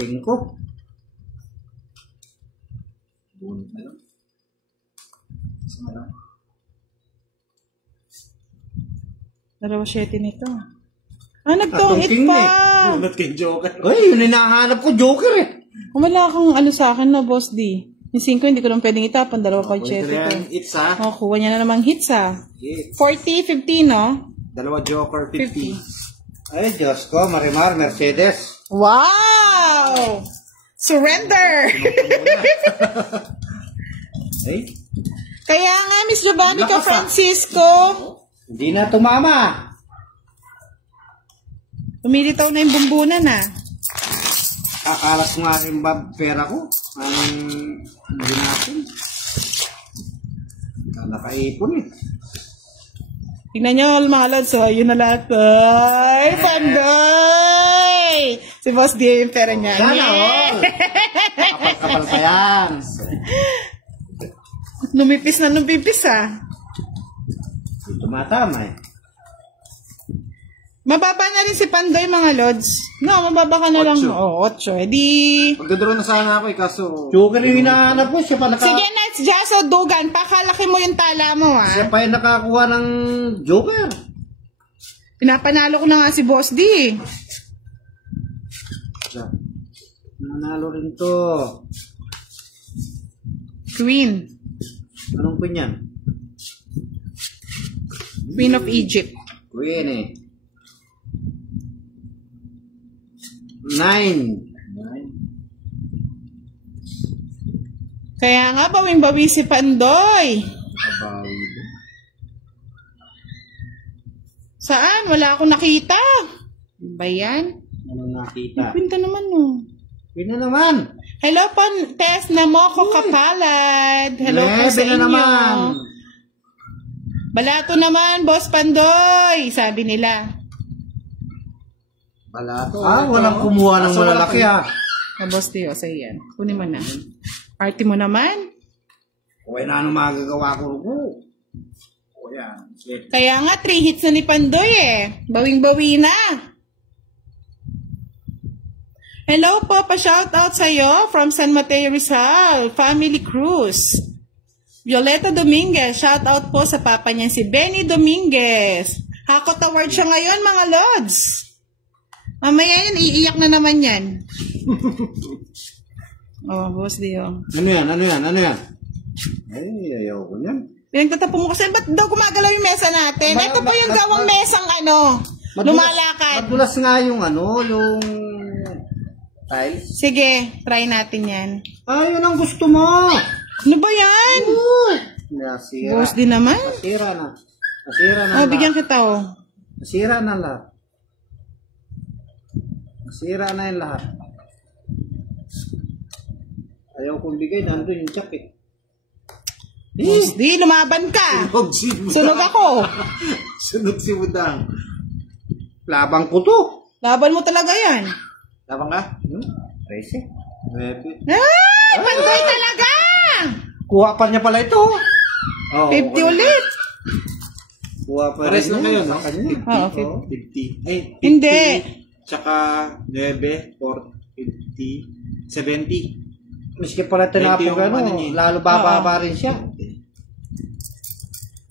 5. Bunot na lang. Isa na lang. 2.7 nito. Nagtong-it pa. Bunot kay Joker. Yun hinahanap ko, Joker eh. Wala kang ano sa akin na, Boss D. Yung 5, hindi ko lang pwedeng itapan. 2.7 ko. It's ah. Kuha niya na namang hits ah. 40, 15, no? 2 Joker, 50. Ay, Diyos ko, Marimar, Mercedes. Wow! Surrender! Kaya nga, Miss Jovanica Francisco, Hindi na tumama. umilitaw na yung bumbunan ah. Kakalas nga rin ba pera ko? Anong hindi natin? Nakaipon eh. Tingnan nyo, mga lods. So, yun na lahat. Ay, Pandoy! Si Boss D, yung pera niya. Yan all. Kapal-kapal ka yan. Lumipis na lumipis ah. Hindi tumatama eh. Mababa na rin si Pandoy, mga lods. No, mababa ka na lang. 8. Oh, 8. Di... Magdodro na sana ako eh, kaso... Joker yung hinahanap ko. Siya pa Sige, Nats Jaso Dugan. Pakalaki mo yung tala mo, ha? Siya pa yung nakakuha ng Joker. Pinapanalo ko na nga si Boss D. Nanalo rin to. Queen. Anong queen yan? Queen of Egypt. Queen eh. 9. Kaya nga, bawing-bawi si Pandoy. Kabawi. Saan? Wala akong nakita. Ano ba yan? Anong nakita? Pinta naman no. Queen na naman. Hello po, Tess na mo ko kapalad. Hello po sa 11 na inyo. naman. Balato naman, Boss Pandoy, sabi nila. Balato. Walang kumuha ng malalaki ah. Boss Tio, sa iyan. Kunin mo na. Party mo naman. Okay na ano magagawa ko. O yan. Sige. Kaya nga, 3 hits na ni Pandoy eh. Bawing-bawi na. Hello po, pa-shoutout sa'yo from San Mateo Rizal, Family Cruise. Violeta Dominguez, shoutout po sa papa niya si Benny Dominguez. Hakot Award siya ngayon, mga Lods. Mamaya yan, iiyak na naman yan. Oh, Boss Dio. Ano yan? Ay, ayaw ko yan. Pinagtatapo mo kasi, ba't daw gumagalaw yung mesa natin? Ito po yung gawang mesang lumalakad. Madulas nga yung yung tiles. Sige, try natin yan. Ay, yun ang gusto mo. Ano ba yan? Nasira. Boss din naman. Nasira na. Nasira na Oh, bigyan kita Nasira na lahat. Nasira na yung lahat. Ayaw kong bigay, nandun yung check eh. Boss di, lumaban ka. Sunog ako. Sunod si Budang. Labang ko to. Laban mo talaga yan. Labang ka? 13. 9. Ay, Pandoy talaga. Kuha pa niya pala ito. Oh, 50 ulit. Kuha pa Pares rin lang yun. kayo, no? Oo, 50. Ay, 50. Hindi. Tsaka 9, 40, 50, 70. Miski pala tinapong 20 yung ano niya. lalo bababa rin siya.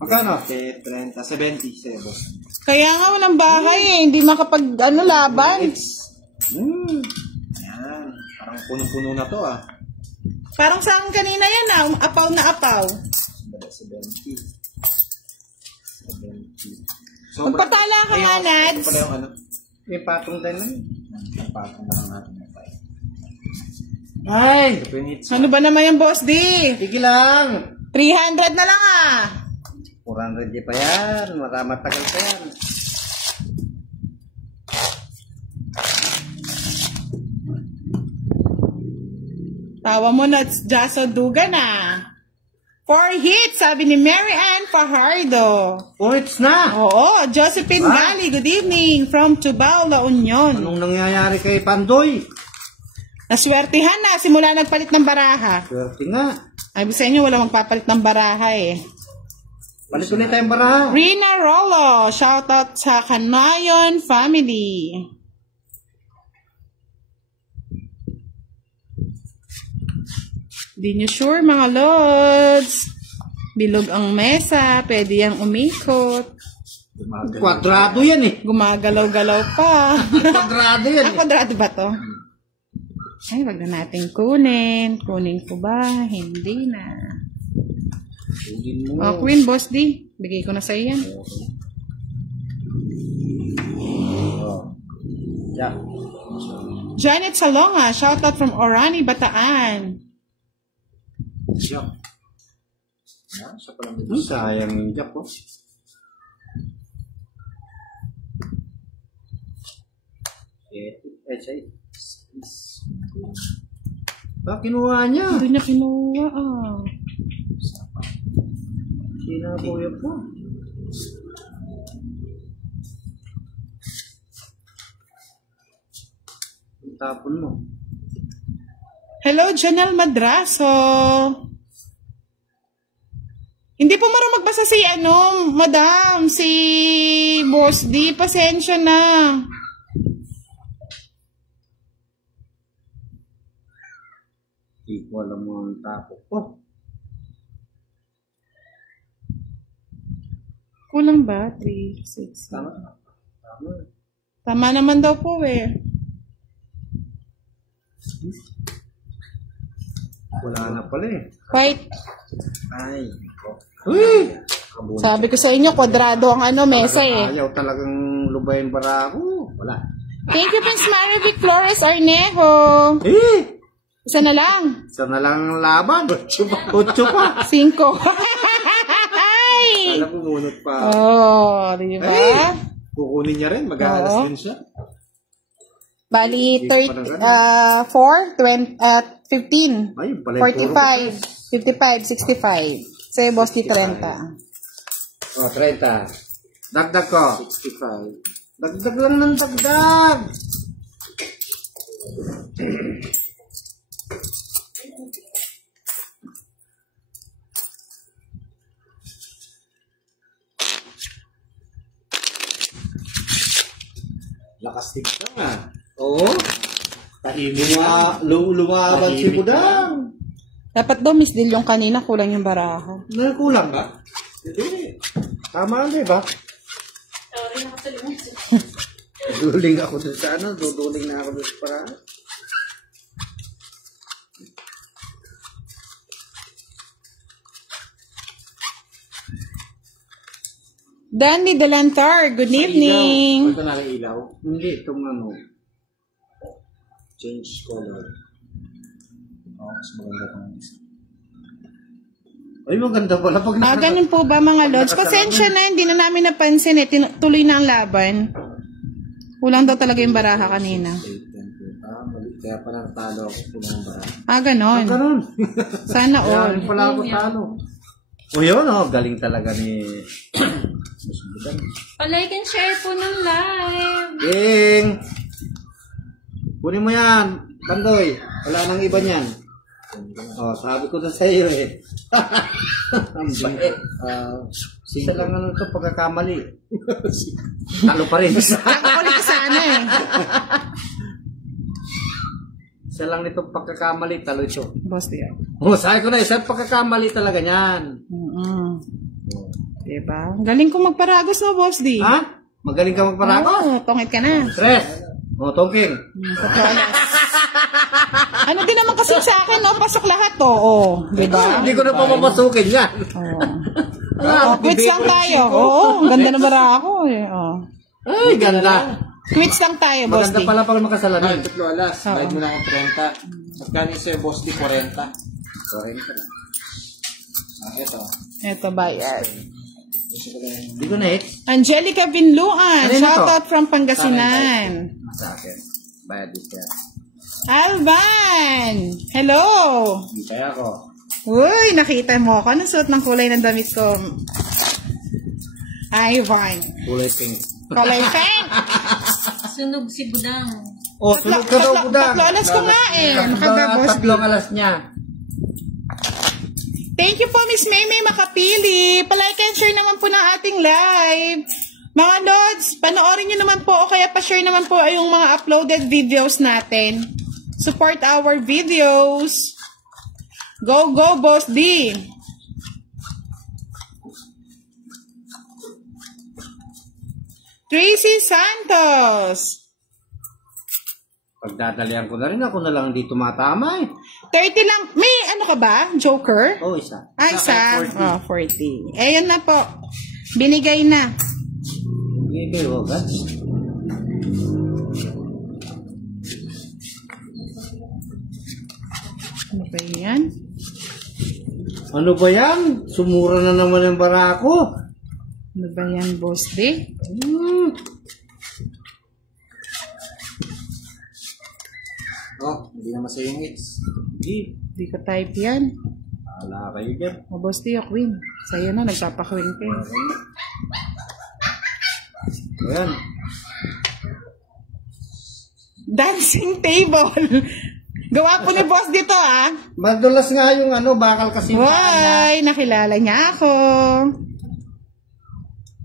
Magkano? 30, 70 sa'yo, boss. Kaya nga walang bahay eh. Hindi makapag laban. Ayan. Parang punong-puno na to, ah. Parang sa akin kanina yan apaw na apaw. 70. Magpatala ka nga, Nads. Ito pala yung ano. May patong tayo lang. Patong na lang natin yung file. Ay! Ito yung hits. Ano ba naman yung Boss D? Sige lang. 300 na lang 400 di pa yan. Matagal pa yan. Tawa mo na, Jaso Dugan 4 hits, sabi ni Mary Ann Fajardo. Oh, it's na! Oo, Josephine Gali, good evening from Tubao, La Union. Anong nangyayari kay Pandoy? Naswertihan na, simula nagpalit ng baraha. Swerte nga. Sabi sa inyo, wala magpapalit ng baraha eh. Palit ulit tayong baraha. Rina Rollo, shoutout sa Kanayon family. Di nyo sure mga lods. Bilog ang mesa, pwede yang umikot. Kwadrado yan eh. Gumagalaw-galaw pa. Kwadrado yan eh. Kwadrado ba to? Ay, wag na natin kunin. Kunin ko ba? Hindi na. Oh, Queen, Boss D. Bigay ko na sa iyan. Yeah. Janet Salonga, shoutout from Orani, Bataan. Jack. Ayan, siya pala may Sayang yung jack ko. Kinuha niya. Hindi niya kinuha Sinabuya po. Tapon mo. Hello, Janelle Madraso. Hindi po marunong magbasa si madam, si Boss D. Pasensya na. Hindi ko alam mo ang tapok ko. Kulang ba? 3, 6. Tama. Tama naman daw po eh. Wala na pala eh. Wait. Ay. Uy! Sabi ko sa inyo, kwadrado ang mesa eh. Ayaw talagang lubayin bara ako. Wala. Thank you, Prince Marivic Flores Arnejo. Eh! Isa na lang. Isa na lang ang laban. 8 pa. 5. Ay! Alam ko, munot pa. Oh, di ba? Ay! Kukunin niya rin. Mag-aalas Oo. din siya. Bali, 4, 20, 15, Ay, pala 45, 55, 65. Sa'yo, boss, di 30. Oh, 30. Dagdag ko. 65. Dagdag lang ng dagdag. Lakas tignan nga. Oo. Tahimik nga. Lumaban si Budang. Dapat daw, Miss Dil, yung kanina, kulang yung baraha. Kulang ba? Hindi. Tama na ba? Duduling ako dun sa ano. Duduling na ako dun sa paraan. Danny Delantar, good evening. Ito na lang ilaw? Hindi, itong ano. Change color. Oh, mas maganda itong isa. Ay, maganda pala. Pag Ganun po ba mga lods? Pasensya na, hindi na namin napansin eh. Tuloy na ang laban. Kulang daw talaga yung baraha kanina. Mali. Kaya pala natalo ako. Kulang bara. Ganon. Ganun. Sana Kaya all. pala ako talo. O yun, oh. Galing talaga ni... Like and share po ng live. Ding! Kunin mo yan. Bandoy. Wala nang iba niyan. Oh, sabi ko na sa iyo eh. Ang bait. Isa lang ano ito pagkakamali. Talo pa rin. Kakakulit sana eh. Isa lang nito pagkakamali, talo ito. Boss diya. Oh, sabi ko na, isa pagkakamali talaga niyan. Diba? Galing ko magparagos no, Boss D. Ha? Magaling ka magparako? Oo, tongit ka na. Stress. Oh, tongking. Ano din naman kasi sa akin, no? Pasok lahat to. Oh, diba? Hindi ko na pa mamasukin yan. Quits lang tayo. Oo, ganda na bara ako eh. Oh. Ay, ganda. Quits lang tayo, Boss Maganda D. pala pag makasalanan. Tatlo alas. Bayad mo na akong 30. At kanin sa'yo, boss, di 40. 40 na. Ito. Ito bayad. Hindi ko na hit. Angelica Binluan, Ano yun shoutout from Pangasinan. Sa akin. Bayad dito yan. Alvan! Hello! Hindi kaya ako. Uy, nakita mo ako. Anong suot ng kulay ng damit ko? Ivan. Kulay pink. Kulay pink. Sunog si Budang. Oh, sunod ka daw, Budang. Tatlo alas ko nga eh. Makagabos. Tatlong alas niya. Thank you po, Miss Maymay Makapili. Palike and share naman po ng ating live. Mga Lods, panoorin nyo naman po o kaya pa-share naman po yung mga uploaded videos natin. Support our videos. Go, go, Boss D. Tracy Santos. Pagdadalian ko na rin, ako na lang hindi tumatama eh. 30 lang. May ano ka ba? Joker? Oh, isa. Isa. Oh, 40. Eh, yun na po. Binigay na. Hindi kayo, agad. Ano ba yan? Ano ba yan? Sumura na naman yung barako. Ano ba yan, Boss D? Oh, hindi naman sa'yo yung hits. Hindi ko type yan. Wala kayo dyan. O, Boss D, yung queen. Sa'yo na, nagpapakwin ka. Ayan. Dancing table. Gawa po ni Boss dito, ah. Madulas nga yung ano, bakal kasi yung paa niya. Why, nakilala niya ako.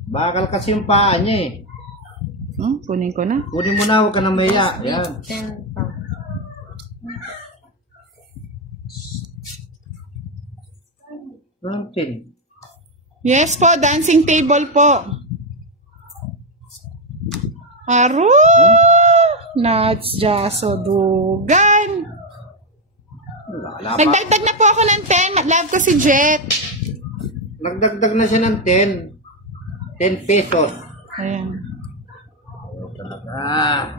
Bakal kasi yung paa niya eh. Kunin ko na. Kunin mo na, huwag ka na maya. Ayan. 10 pa. Something. Yes po, dancing table po. Aru! Nuts, jaso, dugan. Wala pa. Nagdagdag na po ako ng 10. Love ko si Jet. Nagdagdag na siya ng 10. 10 pesos. Ayan. Ah.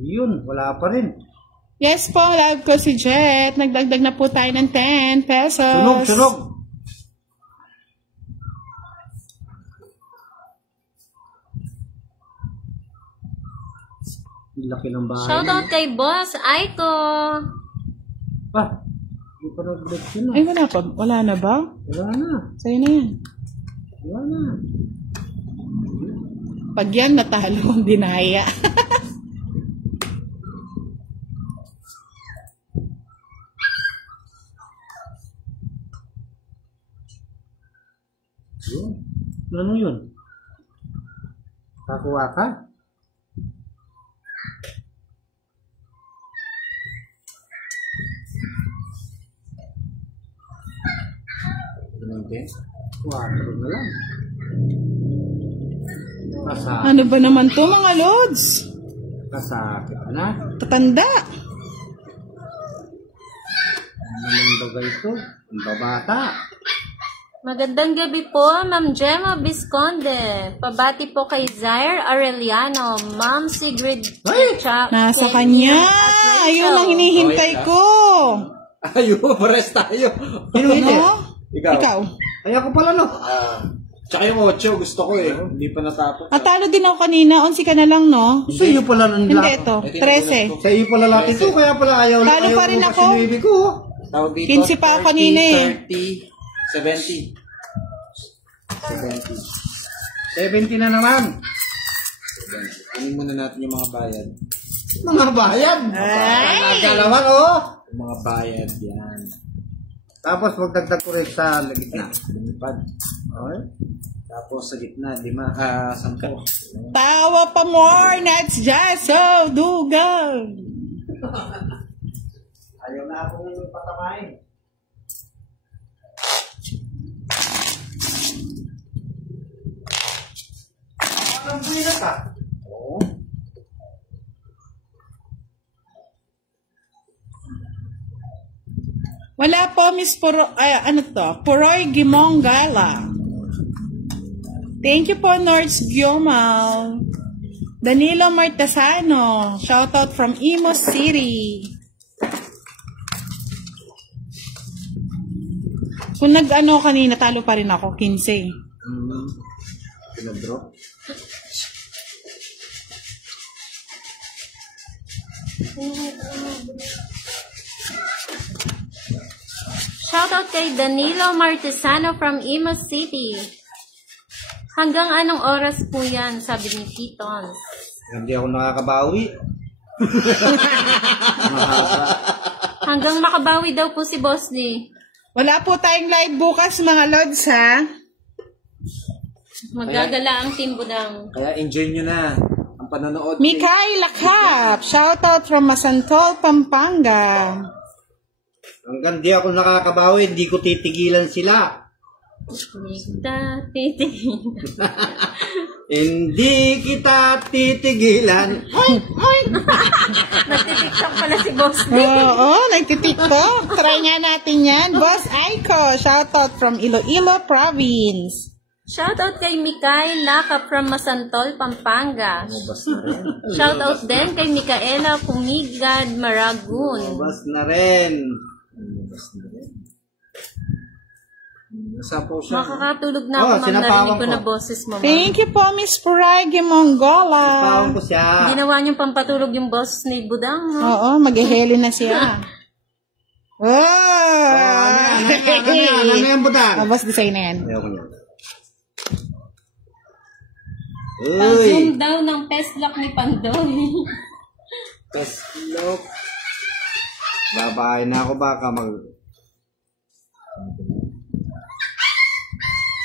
Yun, wala pa rin. Yes po, love ko si Jet. Nagdagdag na po tayo ng 10 pesos. Sunog, sunog. Laki ng bahay. Shoutout kay Boss Aiko. Pa, hindi pa nag-break yun. Ay, wala pa. Wala na ba? Wala na. Sa'yo na yan. Wala na. Pag yan natalo, dinaya. Yun. Ano yun? Kakuha ka? Water na lang. Ano ba naman to mga lods? Kasakit na. Tatanda. Ano naman bagay ito? Ang babata. Magandang gabi po, Ma'am Gemma Visconde. Pabati po kay Zaire Arellano, Ma'am Sigrid Cha. Nasa Kay kanya. Ian at Rachel. Ayun ang hinihintay ko. Ayun, pares tayo. Sino hindi? No? Ikaw. Ay ako pala no. Tsaka yung 8, gusto ko eh. Hindi pa natapos. Talo din ako kanina. 11 ka na lang, no? Sa iyo pala nang Hindi ito. 13. Sa iyo pala lahat ito. Kaya pala ayaw. Talo ayaw pa rin mo ako. kasi baby ko. Tawag dito, 15 pa ako kanina eh. 30, 70. 70 na naman. Kunin muna natin yung mga bayad. Mga bayan. Ay! Nagalaman oh. Yung mga bayad, yan. Tapos magdagdag ko rin sa gitna. Lumipad. Okay. Tapos sa gitna, 10. Tawa pa more. That's just so dugang. Ayaw na akong patamain. Anong buwilat ka? Oo. Wala po, Miss Puro, ano to? Puroy Gimongala. Thank you po, Nords Gyomal. Danilo Martasano. Shoutout from Imo City. Kung nag-ano kanina, talo pa rin ako, 15. Pinag-drop. Shoutout kay Danilo Martesano from Imo City. Hanggang anong oras po yan, sabi ni Kitons. Hindi ako nakakabawi. Hanggang makabawi daw po si Boss Lee. Wala po tayong live bukas, mga lods, ha? Magagala ang Team Budang. Kaya enjoy nyo na ang panonood. Mikay Lakap. Shoutout from Masantol, Pampanga. Hanggang di ako nakakabawi, hindi ko titigilan sila. Hindi kita titigilan. Nagtitiktok pala si Boss Lee. Oo, nagtitiktok. Try nga natin yan. Boss Aiko. Shoutout from Iloilo Province. Shoutout kay Mikay Laka from Masantol, Pampanga. Shoutout din kay Micaela Pumigad, Maragun. Bas na rin. Nasapaw siya. Makakatulog na ako, ma'am. sinapawan Narinig ko ko. na boses mo, ma'am. Thank you po, Miss Puragi Mongola. Pawang ko siya. Ginawa niyong pampatulog yung boss ni Budang, no? Oo, mag-eheli na siya. Oh! Ano yan, budang? Boss, design na yan. Ayaw ko niya. Pag-zoom daw ng peslak ni Pandoy. Peslok. Babae na ako baka mag...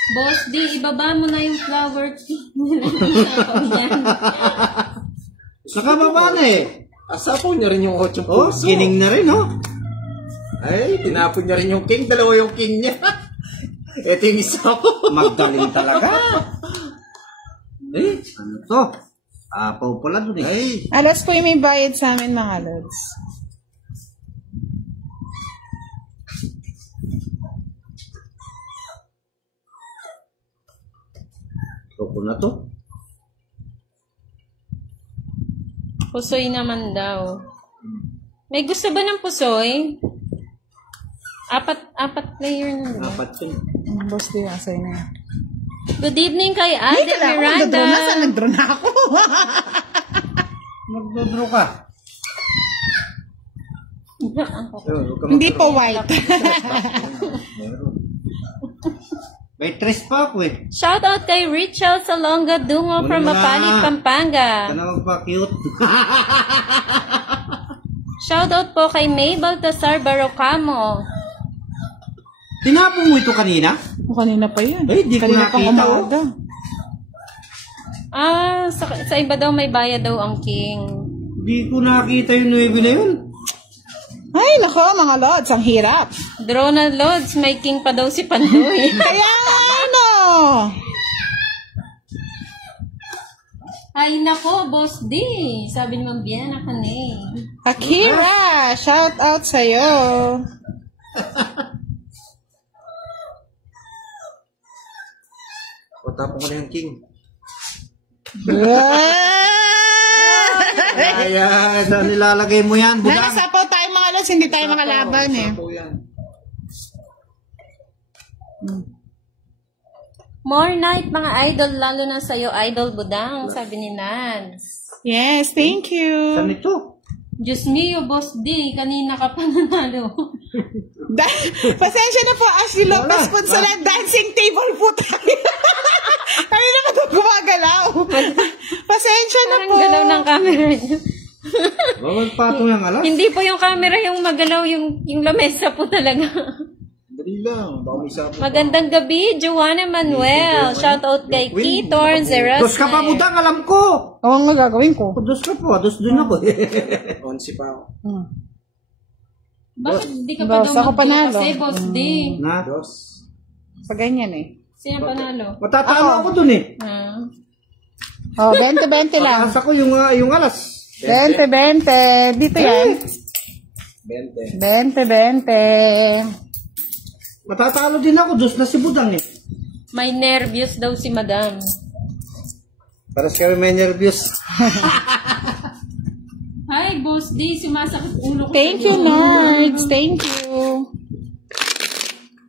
Boss D, ibaba mo na yung flower tea. Nakababa na eh. Asapaw niya rin yung 8 Oh, puso. gining na rin oh. Ay, tinapon niya rin yung king. Dalawa yung king niya. Ito yung isa ko. Magdaling talaga. Ano to? Apaw pala dun eh. Ay, Alas po yung may bayad sa amin, mga lods. Ako na to. Pusoy naman daw. May gusto ba ng pusoy? Apat player na ba? Apat yun. Boss D, asay na yan. Good evening kay Ade Miranda. Saan nag-draw na ako? Magdodro ka. Hindi po white. May tres pa ako eh. Shout out kay Richel Salonga Dungo from Muna. Mapalit, Pampanga. Ka na magpa-cute. Shout out po kay Mabel Tasar Barocamo. Tinapon mo ito kanina? Kanina pa yun. Eh, di ko Kanina pang nakita, umaga. Sa iba daw may bayad daw ang king. Di ko nakita yung 9 na yun. Ay, nako, mga lods, ang hirap. Draw na loads, may king pa daw si Pandoy. Kaya nga, ano? Ay nako, Boss D. Sabi ni Ma'am Biana kanay. Akira, shout out sa'yo. Patapon ko na yung king. Kaya, saan nilalagay mo yan, budang? Nakasapaw tayo mga lods, hindi tayo makalaban eh. Sapo yan. More night, mga idol, lalo na sa'yo, idol Budang, sabi ni Nance. Yes, thank you. Saan ito? Diyos mio, Boss D, kanina ka pa nanalo. Pasensya na po, Ashley Lopez po sa dancing table po tayo. Kanina pa ito gumagalaw. Pasensya na Parang po. galaw ng camera niyo. Bawal patong yung alas. Hindi po yung camera yung magalaw, yung lamesa po talaga. Dali lang. Baka may sapo. Magandang gabi, Joanna Manuel. Shout out kay Kitor Zeras. Dos ka pa, budang, alam ko. Oo nga gagawin ko. Dos ka po, dos din ako. 11 pa ako. Bakit di ka pa Boss, ako daw panalo. Kasi, Boss D. Na? Dos. Pag ganyan eh. Sino panalo? Matatalo ako dun eh. Oh, 20-20 lang. Pagkasa ko yung alas. 20-20. Dito yan. 20. 20-20. Matatalo din ako, dos na si budang eh. May nervyos daw si Madam. Paras kami may nervyos. Hi, Boss D. Sumasakit ulo ko. Thank you, Nerds. Thank you.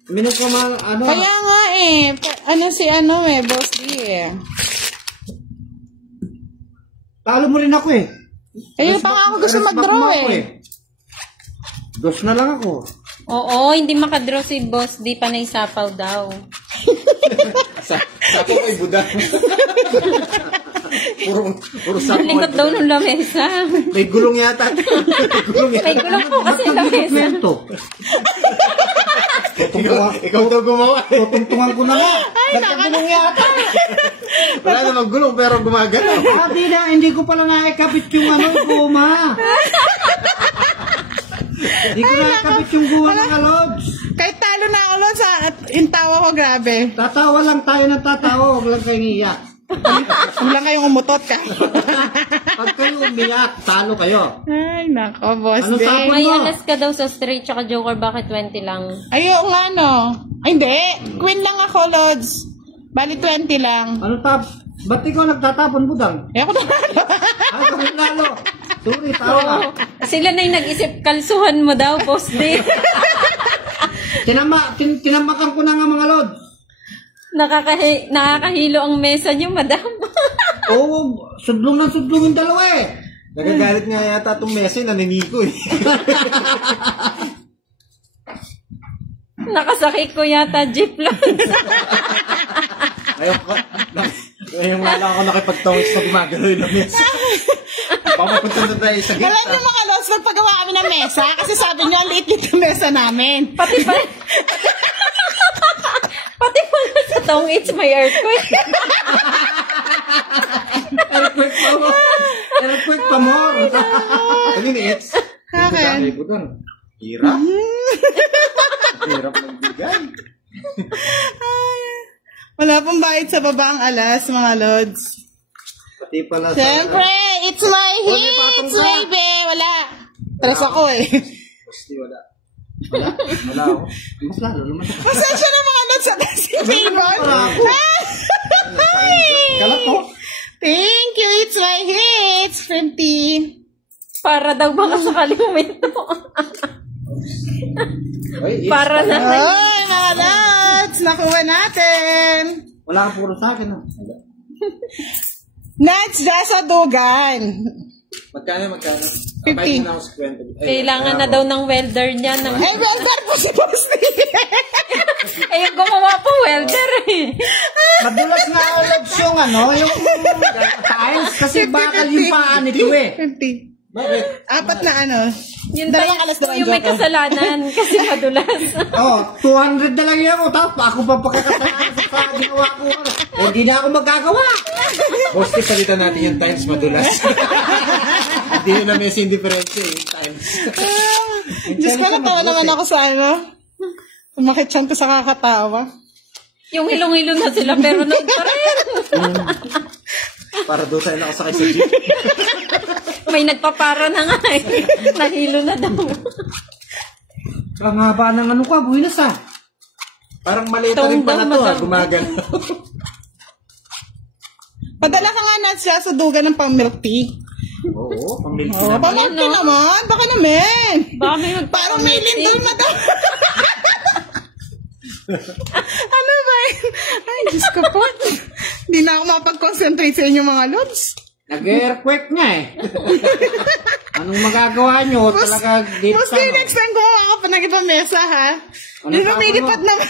Minus ko man, ano. Kaya nga eh. Boss D eh. Talo mo rin ako eh. Ayun pa nga ako gusto Alas mag-draw back mo ako eh. Dos na lang ako. Oo, hindi makadraw si Boss D. Panay sapaw daw. Sapo kay Buda. puro sapo. Likot daw ng lamesa. May gulong yata. May gulong po kasi lamesa. Kwento. Ikaw daw gumawa. Tutungtungan ko na nga. Nagkagulong yata. Wala na maggulong pero gumagalaw. Sabi na, hindi ko pala nakikabit yung guma. Hindi ko nakikabit yung guma ng alods. Kahit talo na ako Lods, yung tawa ko grabe. Tatawa lang tayo ng tatawa, huwag lang kayong iiyak. Huwag lang kayong umutot ka. Pag kayo umiyak, talo kayo. Ay, nako, Boss Ano D. tapon? May alas ka daw sa straight tsaka joker, bakit 20 lang? Ayun nga no. Ay, hindi. Queen lang ako, Lods. Bali 20 lang. Ano ba't ikaw nagtatapon, budang? Eh, ako na. Ay, kami lalo. Sorry, tawa ka. Sila na yung nag-isip, kalsuhan mo daw, Boss D. Tinamakan ko na nga mga lod. Nakakahilo ang mesa niyo, Madam. Oo, sudlong yung dalawa eh. Nagagalit nga yata itong mesa, naniniko eh. Nakasakit ko yata jeep lang. Ngayon nga lang ako nakipagtawis na gumagalaw yung mesa. Papapunta na tayo sa gate. Alam niyo mga Lods, magpagawa kami ng mesa kasi sabi niyo, ang liit-liit ng mesa namin. Pati pala sa tong it's my earthquake. Earthquake pa more. Ano yung it's? Akin. Hirap. Hirap magbigay. Wala pong bayad sa baba ang alas, mga Lods. Pati pala sa... Siyempre, it's my hits, baby. Wala. Tres ako eh. Basti wala. Wala ako. Mas lalo naman. Pasensya na mga Lods sa dancing table. Thank you, it's my hits, 50. Para daw baka sakaling umento. Ay, Para na. Ay, mga lods, nakuha natin. Wala kang puro sa akin, ha? Nuts, Jasa Dugan. Magkano? 50. Abay na ako sa 20. Kailangan na daw ng welder niya. Eh, welder po si Bosti. Eh, yung gumawa po welder eh. Madulas nga ulit yung yung tiles kasi bakal yung paa nito eh. 50. Bakit? Apat na ano. Yun Dalawang tayo alas, po dalawang yung may joke. kasalanan kasi madulas. Oh, 200 na lang yan ako. Tapos ako pa pagkakasalaan sa ginawa ko. Hindi na ako magagawa. Bosti, palitan natin yung times madulas. Hindi nyo na messy yung diferensya yung times. Diyos ko, natawa naman ako sa ano. Umakit siya ko sa kakatawa. Yung hilong-hilong na sila pero noon pa rin. Para doon tayo nakasakay sa jeep. May nagpapara na nga eh. Nahilo na daw. Ang haba ng buhinas ah. Parang maliit rin pala to ha, gumagano. Padala ka nga Nuts, Jasa Dugan ng pang-milk tea. Oo, pamilya Oh, naman. pang-milk tea naman. Baka naman. Baka may Parang may lindol madam. Ano ba yun? Ay, Diyos ko po. Hindi na ako mapag-concentrate sa inyo mga lods. Nag-earthquake nga eh. Anong magagawa nyo? Talaga dito Mas kayo next time ko ako pa nag-ibang mesa ha. Ano Hindi tawag lumilipad mo? naman.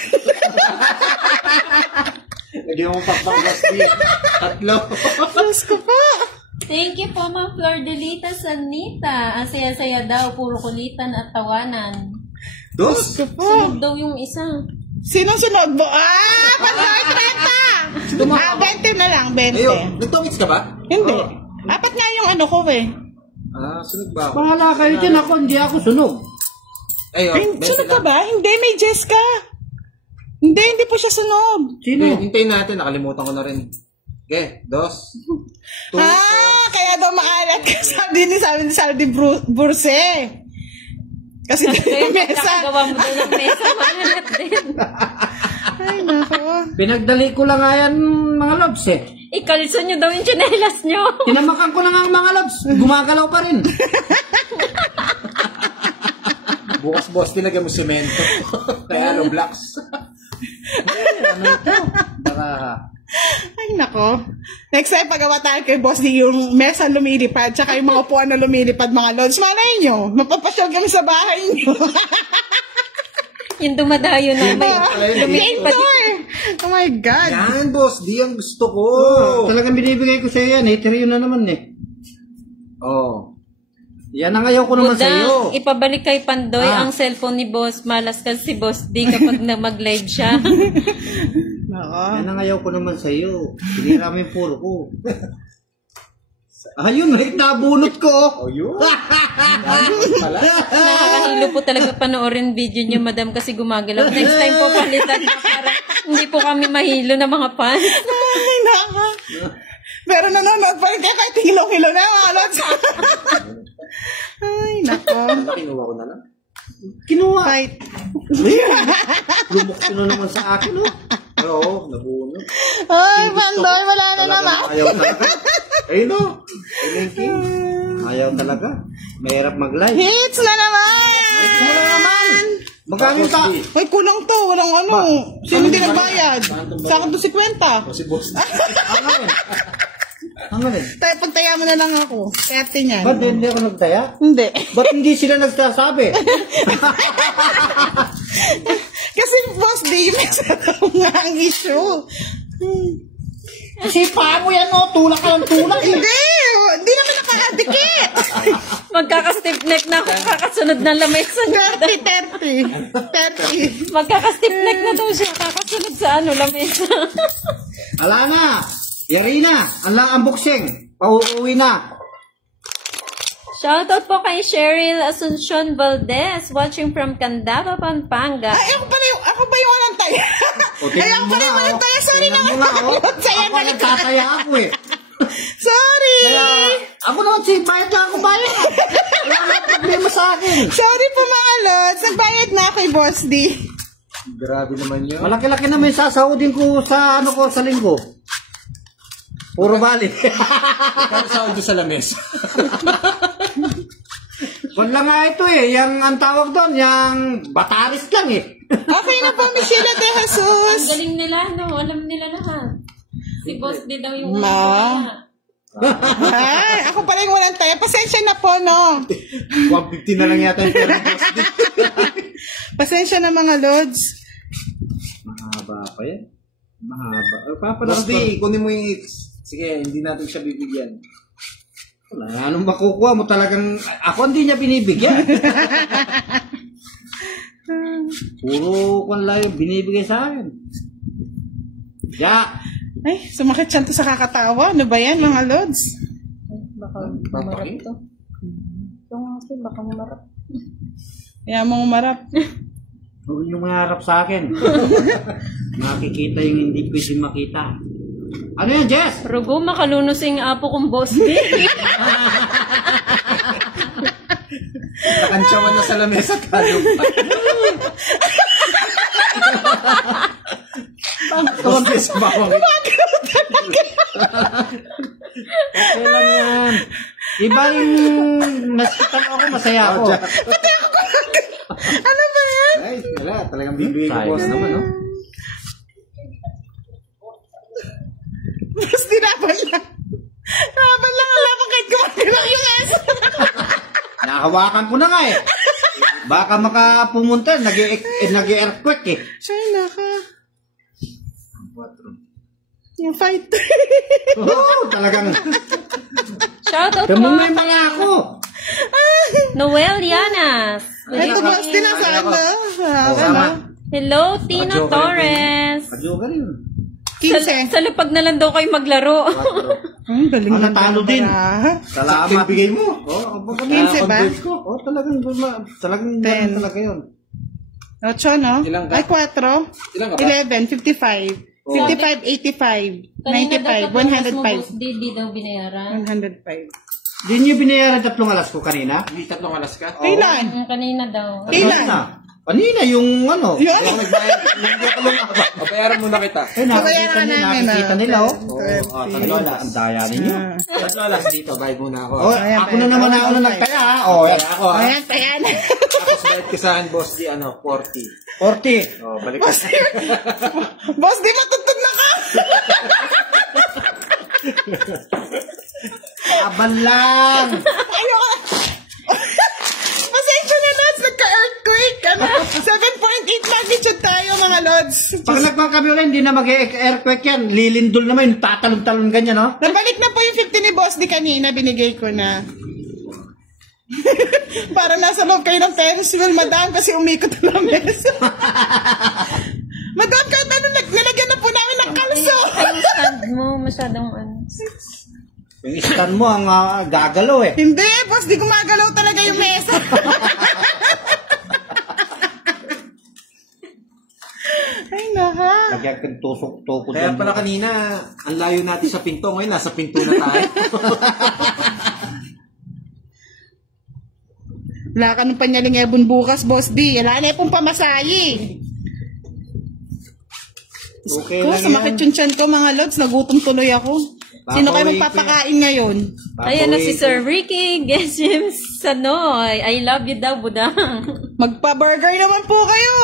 Hindi mo papakbasti. Tatlo. Diyos ko po. Thank you po, Ma'am Flor Delita Sanita. Ang saya-saya daw, puro kulitan at tawanan. Dos? Diyos ko po. Sunod daw yung isa. Sinong sunod mo? Panloy 30! 20 na lang, 20. Ayun, nagtungits ka ba? Hindi. Apat nga yung ano ko eh. Ah, sunod ba ako? Bahala kayo dyan ako. Hindi ako sunog. Ayun, Sunod ka ba? Hindi, may Jessica. Hindi po siya sunod. Sino? Hintayin natin, nakalimutan ko na rin. Okay, dos. Two. Kaya daw maalat ka. Sabi ni Saldi Burse. Kasi Kaya yung mesa. nakagawa mo doon ng mesa, maalat din. Ay, nako. Pinagdali ko lang nga yan mga loves eh. Ikalso nyo daw yung tsinelas nyo. Tinamakan ko lang ang mga loves. Gumagalaw pa rin. Bukas boss, tinagyan mo semento. Kaya ano, blocks. Ano ito? Baka... Ay, nako. Next time, pagawa tayo kay Boss D, yung mesa lumilipad, tsaka yung mga upuan na lumilipad, mga lods. Malay nyo, mapapasyal kami sa bahay nyo. Yung dumadayo na may lumilipad. Oh my God. Yan boss, di ang gusto ko. Talagang binibigay ko sa iyo yan. Hater yun na naman eh. Oh. Yan ang ayaw ko naman sa iyo. Budang, ipabalik kay Pandoy ang cellphone ni Boss. Malas kasi si Boss D kapag na mag-live siya. Nako. Yan ang ayaw ko namin sa iyo. Sinira mo yung puro ko. Ayun, nabunot ko. Oh, yun. Pala. Nakakahilo po talaga panoorin video niyo, madam, kasi gumagalaw. Next time po palitan na para hindi po kami mahilo na mga fans. Ay, nako. Pero nanonood pa rin kayo kahit hilong-hilo na mga lods. Ay, nako. Kinuha ko na lang. Kinuha. Fight. Lumok na naman sa akin. Oh. Oo, nabunod. Ay, Pandoy, wala na naman. Ayaw talaga. Ayun o. Ayun. Ayaw talaga. Mahirap mag-live. Hits na naman! Wala naman. Magkano ka? Ay, kulang to. Walang ano. Sino hindi nagbayad? Sa akin to 50. O si boss. Ang galing. Pagtaya mo na lang ako. 30 niyan. Ba't hindi ako nagtaya? Hindi. Ba't hindi sila nagsasabi? Kasi boss, di may sarap nga ang issue. Kasi paa mo yan, no? Tulak ka ng tulak. Hindi! Hindi naman nakakadikit. Magkaka-stiff neck na ako kakasunod ng lamesa niya. 30. Magkaka-stiff neck na daw siya kakasunod sa lamesa. Ala na. Yari na. Ang boxing. Pauuwi na. Shoutout po kay Cheryl Asuncion Valdez, watching from Candaba, Pampanga. Ay, ako ba yung walang taya? Ay, ako pa rin walang taya. Sorry na. Saya Ako na nagtataya ako eh. Sorry. Kaya, ako naman si bayad na ako bayad. Wala na problema sa akin. Sorry po mga lods. Nagbayad na kay Boss D. Grabe naman yun. Malaki-laki naman yung sasaudin ko sa sa linggo. Puro balik. Kano sa doon sa lamesa? Wala nga ito eh. Yang ang tawag doon, yung bataris lang eh. Okay na po, Miss Sheila De Jesus. Ang galing nila, no? Alam nila lahat. Si Boss D daw yung Ay, ako pala yung walang tayo. Pasensya na po, no? 150 na lang yata yung pera Boss D. Pasensya na mga Lods. Mahaba pa yan. Mahaba. Boss D, kunin mo yung X. Sige, hindi natin siya bibigyan. Wala, anong makukuha mo talagang... Ako hindi niya binibigyan. Puro kung lang yung binibigay sa akin. Ya! Ay, sumakit siya to sa kakatawa. Ano ba yan, mga Lods? Baka umarap to. Ito nga kasi, baka umarap. Kaya mong umarap. Huwag yung mangarap sa akin. Makikita yung hindi pwede makita. Ano yan, Jess? Rugo, makalunusing apo kong Boss D. Nakantsawan na sa lamesa talo pa. Boss D, sa bawang. Okay lang yan. Iba yung nasitan ako, masaya ako. Ano ba yan? Ay, wala. Talagang bibigay ko boss naman, no? Tapos dinaban lang. Dinaban lang. Alam mo kahit gumagalaw yung aso. Nakahawakan ko na nga eh. Baka makapumunta, nag-earthquake eh. China ka. Yung fight. Oo, talagang... Shoutout po. Kamumay pala ako. Noel Llanas. Ito ba? Sinasaan na? Sama. Hello, Tino Torres. Kadyogan yun. 15. Sa lapag na lang daw kayo maglaro. Galing Ang natalo din. Salamat. Bigay mo. Oo, 15 ba? Oo, talagang Ten. talaga yun. 8, no? Ilang ka? Ay, 4. Ilang ka ba? 11, 55. 55, 85, 95, 105. Di daw binayaran. 105. Di niyo binayaran 3 alas ko kanina? Hindi 3 alas ka? Kailan? Kanina daw. Kailan? Kanina yung ano. Yun. Ako nagbayad. Hindi ko lang ako. O, bayaran muna kita. Eh, nakikita Babayaran nila, namin, nakikita ah. nila, oh. 30. Oo, 3 alas. Ang daya ninyo. 3 alas dito. Bayad muna ako. Oh, Ayan, ako na naman ako na nagtaya, ha. Oh, yan. Ako, ha? Ayan, ayan. Tapos bayad ka sa akin, boss, di 40. 40. O, balik ka. Boss, di matutog na ka! Aban lang. Ayoko. Pasensya na, Lods. Nagka-earthquake. Ano? 7.8 magnitude tayo, mga Lods. Pag nagpapakami ulit, hindi na mag-earthquake yan. Lilindol naman, tatalon-talon ganyan, no? Nabalik na po yung 50 ni Boss di kanina. Binigay ko na. Para nasa loob kayo ng Ferris wheel, madam, kasi umikot na lang mesa. Madam, kahit ano, nalagyan na po namin ng kalso. Yung stand mo, masyadong ano. Yung stand mo ang gagalaw, eh. Hindi, boss, di gumagalaw talaga yung mesa. Ay, naha. Lagyan kang tusok-toko Kaya dyan. pala kanina, ang layo natin sa pinto. Ngayon, nasa pinto na tayo. Wala ka nung panyaling ebon bukas, boss di. Wala na pong pamasayi. Okay Ko, lang sumakit yan. yung tiyan ko, mga Lods. Nagutom tuloy ako. Sino kayo Papaway ko magpapakain ngayon? Ayan na si Sir Ricky Geshims Sanoy. I love you daw, budang. Magpa-burger naman po kayo.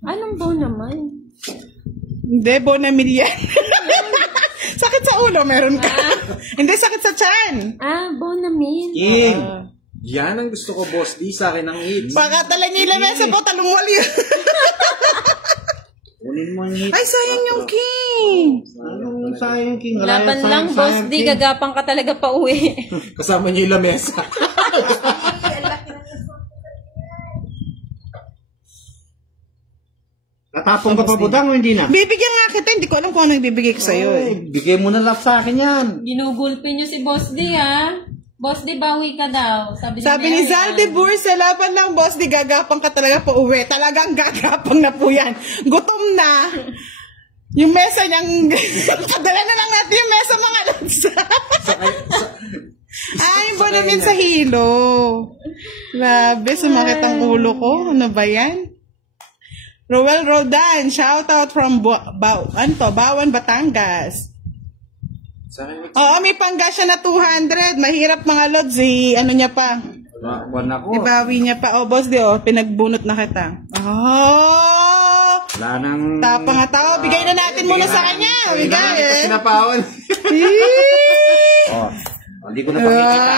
Anong bo naman? Hindi, Bonamilya. Sakit sa ulo, meron ka. Hindi, sakit sa tiyan. Bonamin. King. Yan ang gusto ko, boss. Di sa akin ang hits. Baka tala niyo ilang mesa po, talungwal yun. Kunin mo yung Ay, sayang yung king. Anong sayang, King? Laban lang, boss. Di gagapang ka talaga pa uwi. Kasama niyo yung lamesa. Natapong ka pa, budang, o hindi na? Bibigyan nga kita, hindi ko alam kung ano yung bibigay ko sa'yo eh. Bigay mo na lang sa akin yan. Ginugulpin niyo si Boss D, ha? Boss D, bawi ka daw. Sabi Sabi ni Zaldi Bursa, laban lang boss, di gagapang ka talaga po uwi. Talagang gagapang na po yan. Gutom na. Yung mesa niyang, padala na lang natin yung mesa mga Lods. Ay, Bonamin sa hilo. Grabe, sumakit ang ulo ko. Ano ba yan? Roel Rodan, shout out from Bawan, Batangas. Sa akin, mix. Oo, may panggas siya na 200. Mahirap mga lods, ano niya pa. Buwan ako. Ibawi niya pa. Oh, boss, pinagbunot na kita. Oh! Wala nang... Tapa nga tao. Bigay na natin muna sa kanya. Bigay eh. Sinapawan. Hindi ko na pakikita.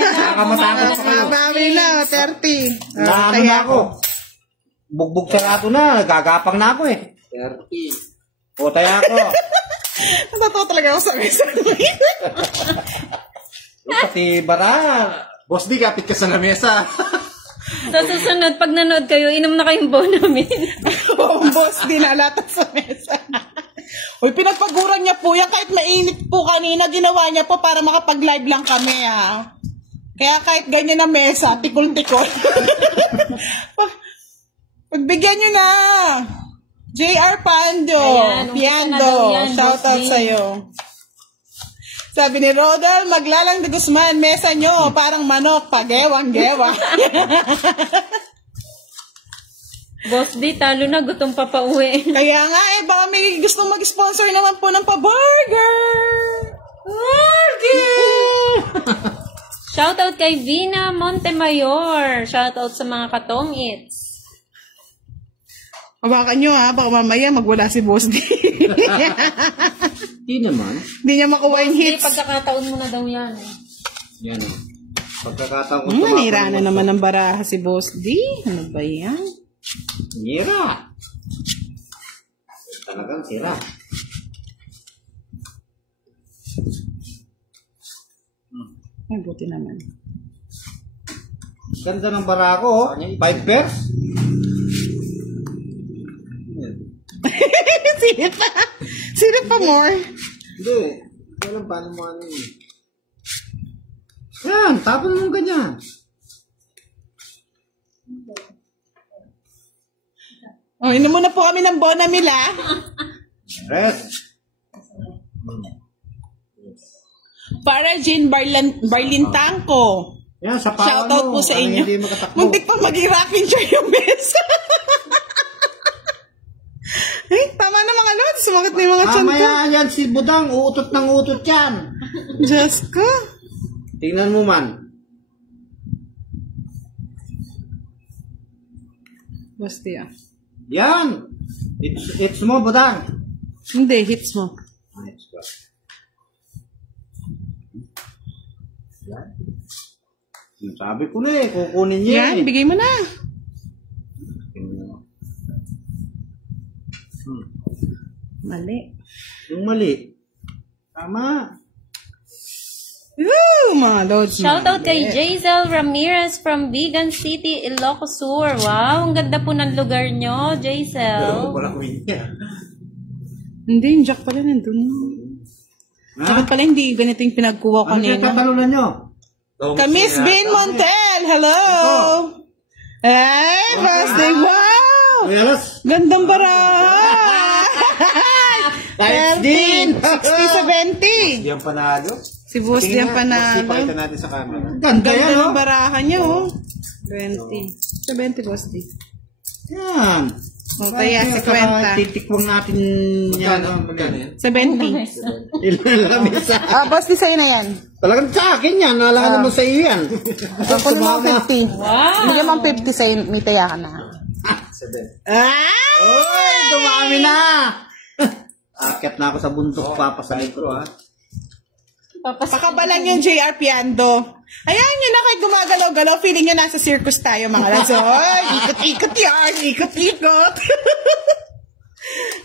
Nakakamatakot pa kayo. Bawi na, 30. Ano na ako. Bugbog sa lato na. Gagapang na ako eh. 30. O, taya ako. Natatawa talaga ako sa mesa. Pati baral. Boss D, kapit ka sa lamesa. Sa susunod, pag nanood kayo, inom na kayong buo namin. Oo, boss, dinalatan sa mesa. Uy, pinagpaguran niya po yan. Kahit mainit po kanina, ginawa niya po para makapag-live lang kami, ha. Kaya kahit ganyan na mesa, tikol-tikol. Pagbigyan niyo na. JR Pando. Ayan, Piando. yan, Shout out boss sa'yo. Sabi ni Rodel, maglalang de Guzman, mesa nyo, parang manok, pagewang-gewa. Boss D, talo na, gutom pa pauwi. Kaya nga baka may gusto mag-sponsor naman po ng pa-burger. Shoutout kay Vina Montemayor. Shoutout sa mga katong its. Hawakan nyo baka mamaya magwala si Boss D. Hindi naman. Hindi niya makuha yung Hindi, hits. pagkakataon mo na daw yan. Yan o. Pagkakataon ko Manira na naman ng baraha si Boss D. Ano ba yan? Nira. Talagang sira. Ay, buti naman. Ganda ng bara ko, 5 pairs. Sino pa? Sino pa more? Hindi. Walang paano mo ano yun. Yan, tapon mo ganyan. Oh, inom muna po kami ng Bonamil, Rest. Para Jean Barlintangco. Yan, sa paano. Shoutout po sa inyo. Hindi makatakbo. Muntik pa maging rocking chair yung mesa. Ay, tama na mga lods. Sumakit na yung mga tiyan ko. Mamaya yan si Budang, uutot ng uutot yan. Diyos ko. Tingnan mo man. Basti Yan. It's mo, Budang. Hindi, hits mo. Let's go. Yan. Sabi ko na kukunin niya Yan, bigay mo na. Mali. Yung mali. Tama. Woo, mga lods. Shoutout kay Jazel Ramirez from Vegan City, Ilocos Sur. Wow, ang ganda po ng lugar nyo, Jazel. Walang win niya. Hindi, yung jack pala nandun. Bakit pala hindi ganito yung pinagkuha ko Ano kaya kanina? tatalunan nyo? Miss Bean Montel, hello! Ay, Basti, wow! Uyalas. Gandang baraha! Kahit din. 60-70. Diyan panalo. Si Boss Tingnan Diyan nga, Boss D, pakita panalo. natin sa camera. Ganda yan, Ganda oh. ng baraha niya, oh. 20. 70, Boss D. Yan. O, kaya 50. Titikwang natin yan. Magkano yan? 70. Ilan lang isa. Boss D, sa'yo na yan. Talagang sa akin yan. Nalangan naman sa iyo yan. Ako naman 50. Wow! Bigyan mo ang 50 sa'yo, may taya ka na. 7. Ah! Uy, dumami na. Akyat na ako sa bundok, papasalin ko, ha? Pakabalan yung JR Piando. Ayan yun na kayo gumagalaw-galaw. Feeling nyo nasa circus tayo mga lads. Oy, ikot-ikot yan. Ikot-ikot.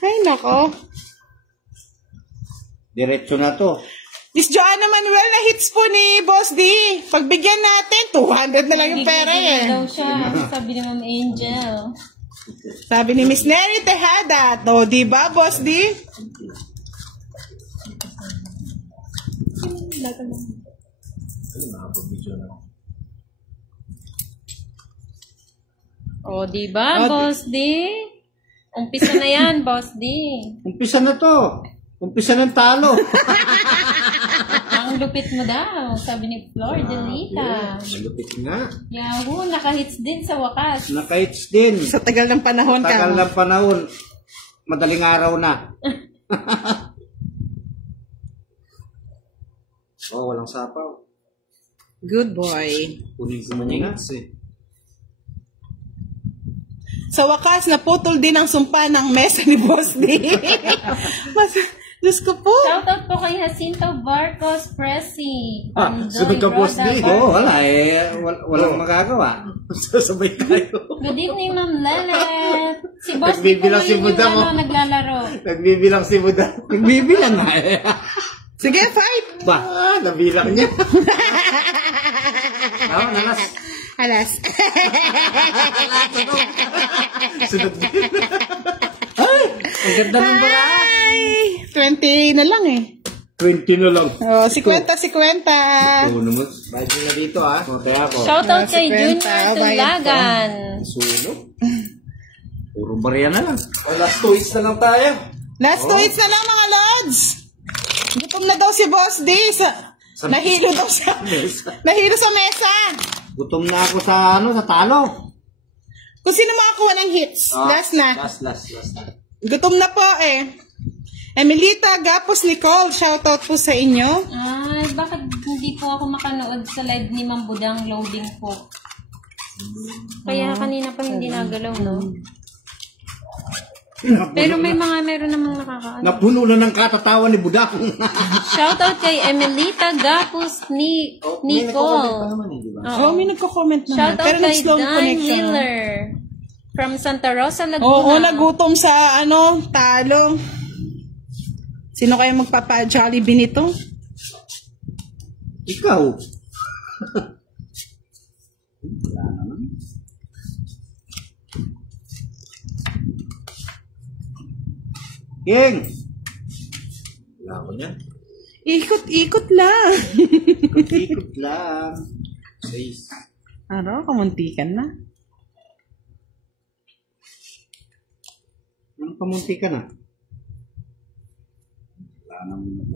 Ay, nako. Diretso na to. Miss Joanna Manuel na hits po ni Boss D. Pagbigyan natin, 200 na lang yung pera Gigigil eh. daw siya, sabi ni Ma'am Angel. Sabi ni Miss Neri Tejada. O, diba, Boss D? O, diba, Boss D? Umpisa na yan, Boss D. Umpisa na to. Umpisa ng talo. Ang lupit mo daw, sabi ni Flor Delita. Malupit nga. Yahoo, nakahits din sa wakas. Naka-hits din. Sa tagal ng panahon ka. Tagal ng panahon. Madaling araw na. Oh, walang sapaw. Good boy. Kunin ko muna. Sa wakas, naputol din ang sumpa ng mesa ni Boss D. Diyos ko po. Shoutout po kay Jacinto Barcos Presi. Sunod ka, Boss D. Oo, wala walang magagawa. Sasabay tayo. Good evening, Ma'am Lelet. Si Boss D po Nagbibilang si ngayon Buda mo. yung naglalaro. Nagbibilang si Buda. Nagbibilang nga eh. Sige, fight. Ba? Nabilang niya. Nalas. Alas. Sunod din. Ay! Ang ganda ng baraan. Ay, 20 na lang eh. 20 na lang. Oh, 50. Oo naman. Bayad nyo na dito Kaya ako. Shoutout kay 50, Junior Tulagan. Sunog. Puro barya na lang. Last 2 weeks na lang tayo. Last 2 hits na lang mga lods. Gutom na daw si Boss D. Nahilo daw siya. Nahilo sa mesa. Gutom na ako sa talo. Kung sino makakuha ng hits. Last na. Last na. Gutom na po eh. Emilita Gapos Nicole, shoutout po sa inyo. Ay, bakit hindi po ako makanood sa live ni Ma'am Budang loading po? Kaya kanina pa hindi nagalaw, no? Pero meron namang nakakaano. Napuno na ng katatawa ni Budak. Shoutout kay Emilita Gapos Nicole. May nagko-comment naman. Shoutout Pero kay nag-slow Dan connection. Miller from Santa Rosa, Laguna. Oo, nagutom sa talo. Sino kaya magpapa-Jollibee nito? Ikaw. Wala naman. King! Wala ko niyan. Ikot-ikot lang. Ikot lang. 6. Kamuntikan na. Anong kamunti ka na?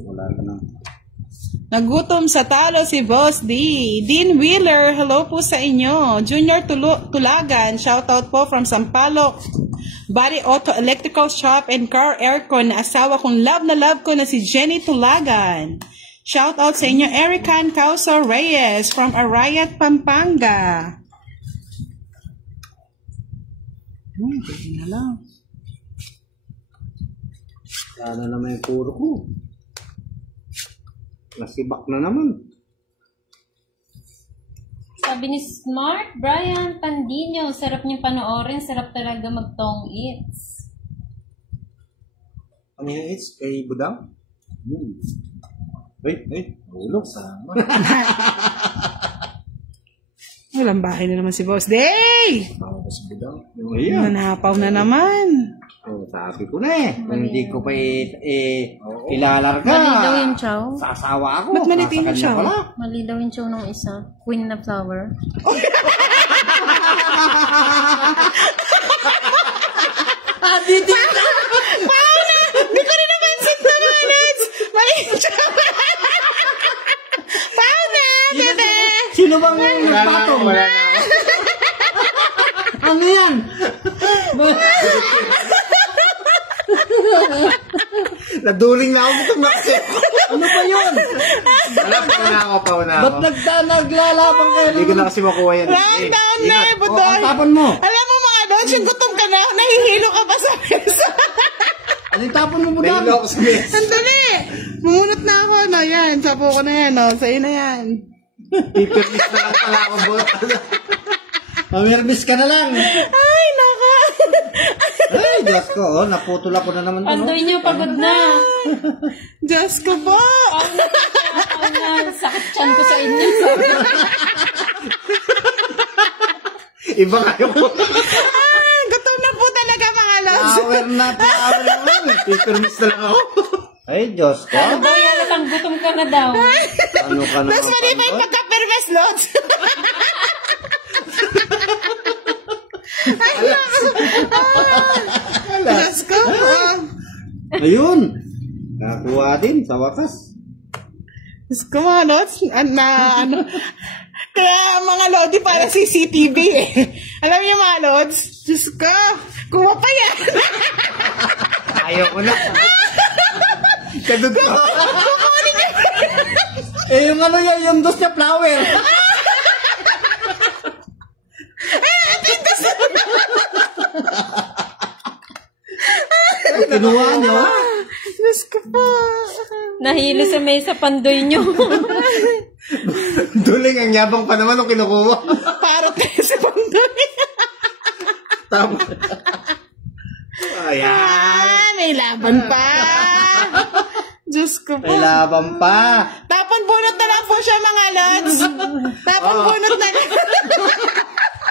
Wala ka na. Nagutom sa talo si Boss D. Dean Wheeler, hello po sa inyo. Junior Tulagan, shoutout po from Sampaloc. Body Auto Electrical Shop and Car Aircon na asawa kong love na love ko na si Jenny Tulagan. Shoutout sa inyo, Erican Causo Reyes from Arayat, Pampanga. Pwede na lang. Sana naman yung puro ko. Nasibak na naman. Sabi ni Smart Brian Pandino, sarap niyong panoorin, sarap talaga mag-tong eats. Ano yung hits kay Budang? Ulog sama. Walang bahay na naman si Boss Day. Tama ko si Budang. Nanapaw na naman. Sabi ko na kung hindi ko pa ilalarga. Mali daw yung chow. Sasawa ako. Ba't maliit yung chow? Mali daw yung chow ng isa. Queen na flower. Hindi ko rin napansin na mga lods. Mali yung chow. Pao na, bebe. Sino bang nagpatong? Ano yan? Naduling na ako dito, Max. Ano ba yun? Pauna Ba't naglalabang kayo? Hindi ko na kasi makuha yan. Round down na, Ang budoy. tapon mo. Alam mo mga lods, yung gutom ka na, nahihilo ka pa sa mesa. Anong tapon mo, Budang? Nahilo ako sa mess. Sandali. Mumunot na ako, no? Yan, sapo ko na yan, no? Sa'yo na yan. Pipirmis na lang pala ako, bot. Mamirmis ka na lang. Ay, naka. Ay, Diyos ko, naputol ako na naman. Pandoy niyo, pagod na. Diyos ko po. Sakit chan ko sa inyo. Iba kayo ko. Ah, gutom na po talaga mga lods. Power naman. Pipirmis na lang ako. Ay, Diyos ko. Ano daw yan, atang gutom ka na daw. Ano ka naman? Mas mali pa yung pagka-permes, lods. Ay, Diyos ko po. Ayun. Nakuha din sa wakas. Diyos ko mga lods. Kaya mga lodi para CCTV eh. Alam niyo mga lods? Diyos ko. Kuha pa yan. Ayaw ko na. Kadod ko. Eh, Yung ano yan, yung dos niya flower. Kinuha nyo? Diyos ko po. Nahilo sa may sa pandoy nyo. Duling, ang yabang pa naman nung kinukuha. Parang kayo sa pandoy. Tama. Ayan. Ah, may laban pa. Diyos ko po. May laban pa. Tapon bunot na lang po siya, mga lods. Tapon bunot na lang.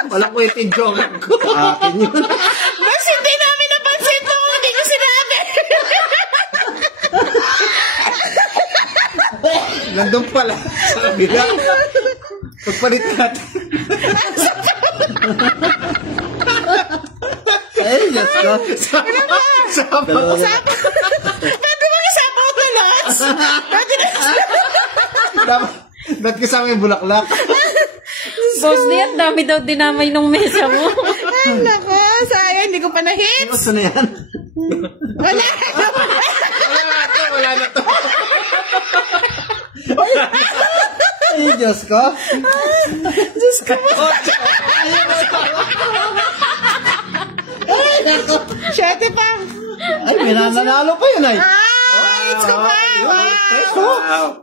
Walang kwenteng joke ko. Akin yun. Mas hindi namin napansin to. Hindi ko sinabi. Nandun pala. Sa kabila. Pagpalit natin. Ay, Diyos ko. Sapa. Pwede mo isapaw na, lods? Pwede na. Ba't kasama yung bulaklak? Boss Lee, ang dami daw dinamay ng mesa mo. Ay, nako. Sayang, hindi ko pa na-hit. Gusto na yan? Wala. Wala na to. Ay, Diyos ko. Diyos ko po. Ay, nako. Siyete pa. Ay, may nananalo pa yun ay. Ay, it's ko pa.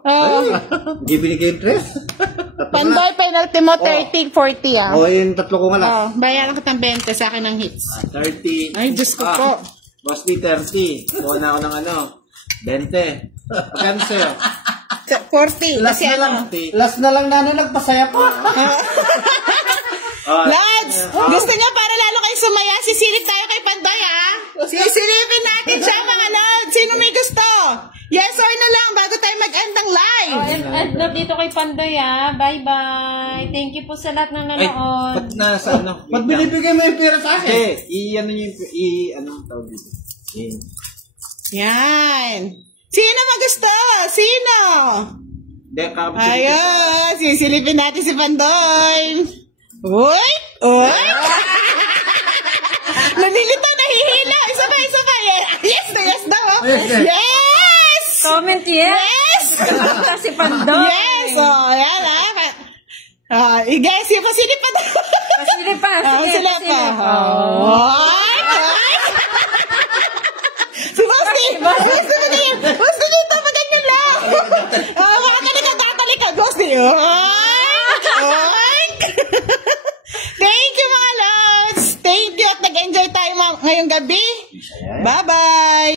Wow. Hindi binigay yung tres. Pandoy, penalty mo, 30, 40 ah. O, yung tatlo ko nga lang. Oh, bayaran ko ng 20 sa akin ng hits. 30. Ay, Diyos ko po. Boss D, 30. Kuha na ako ng ano, 20. Magkano sa'yo? 40. Last Kasi na lang. ano. Last na lang nanay nagpasaya pa. Lads, gusto niyo para lalo kayo sumaya, sisilip tayo kay Pandoy ah. Sisilipin natin siya, mga Lads. Sino may gusto? Yes or no lang bago tayo mag-end ng live. Oh, and na dito kay Pandoy Bye-bye. Thank you po sa lahat ng Ay, nanood. ba't nasa ano? Ba't binibigay mo yung pera sa akin? I-ano nyo yung, ano ang tawag dito? Yan. Sino magusto? Sino? Ayun, sisilipin natin si Pandoy. Uy! Uy! Nalilito, nahihila. Isa pa. Yes na yes daw. Oh. Yes! Comment yes! Si Pandoy. Yes! Oh, yan ah. I-guess yung pasilip pa daw. Pasilip pa. Sige, Pasilip pa. pasilip. What? Si Bosti! Gusto niyo ito, maganyan lang. Mga talikad, Bosti. Thank you, mga lods. Thank you at nag-enjoy tayo ngayong gabi. Bye-bye.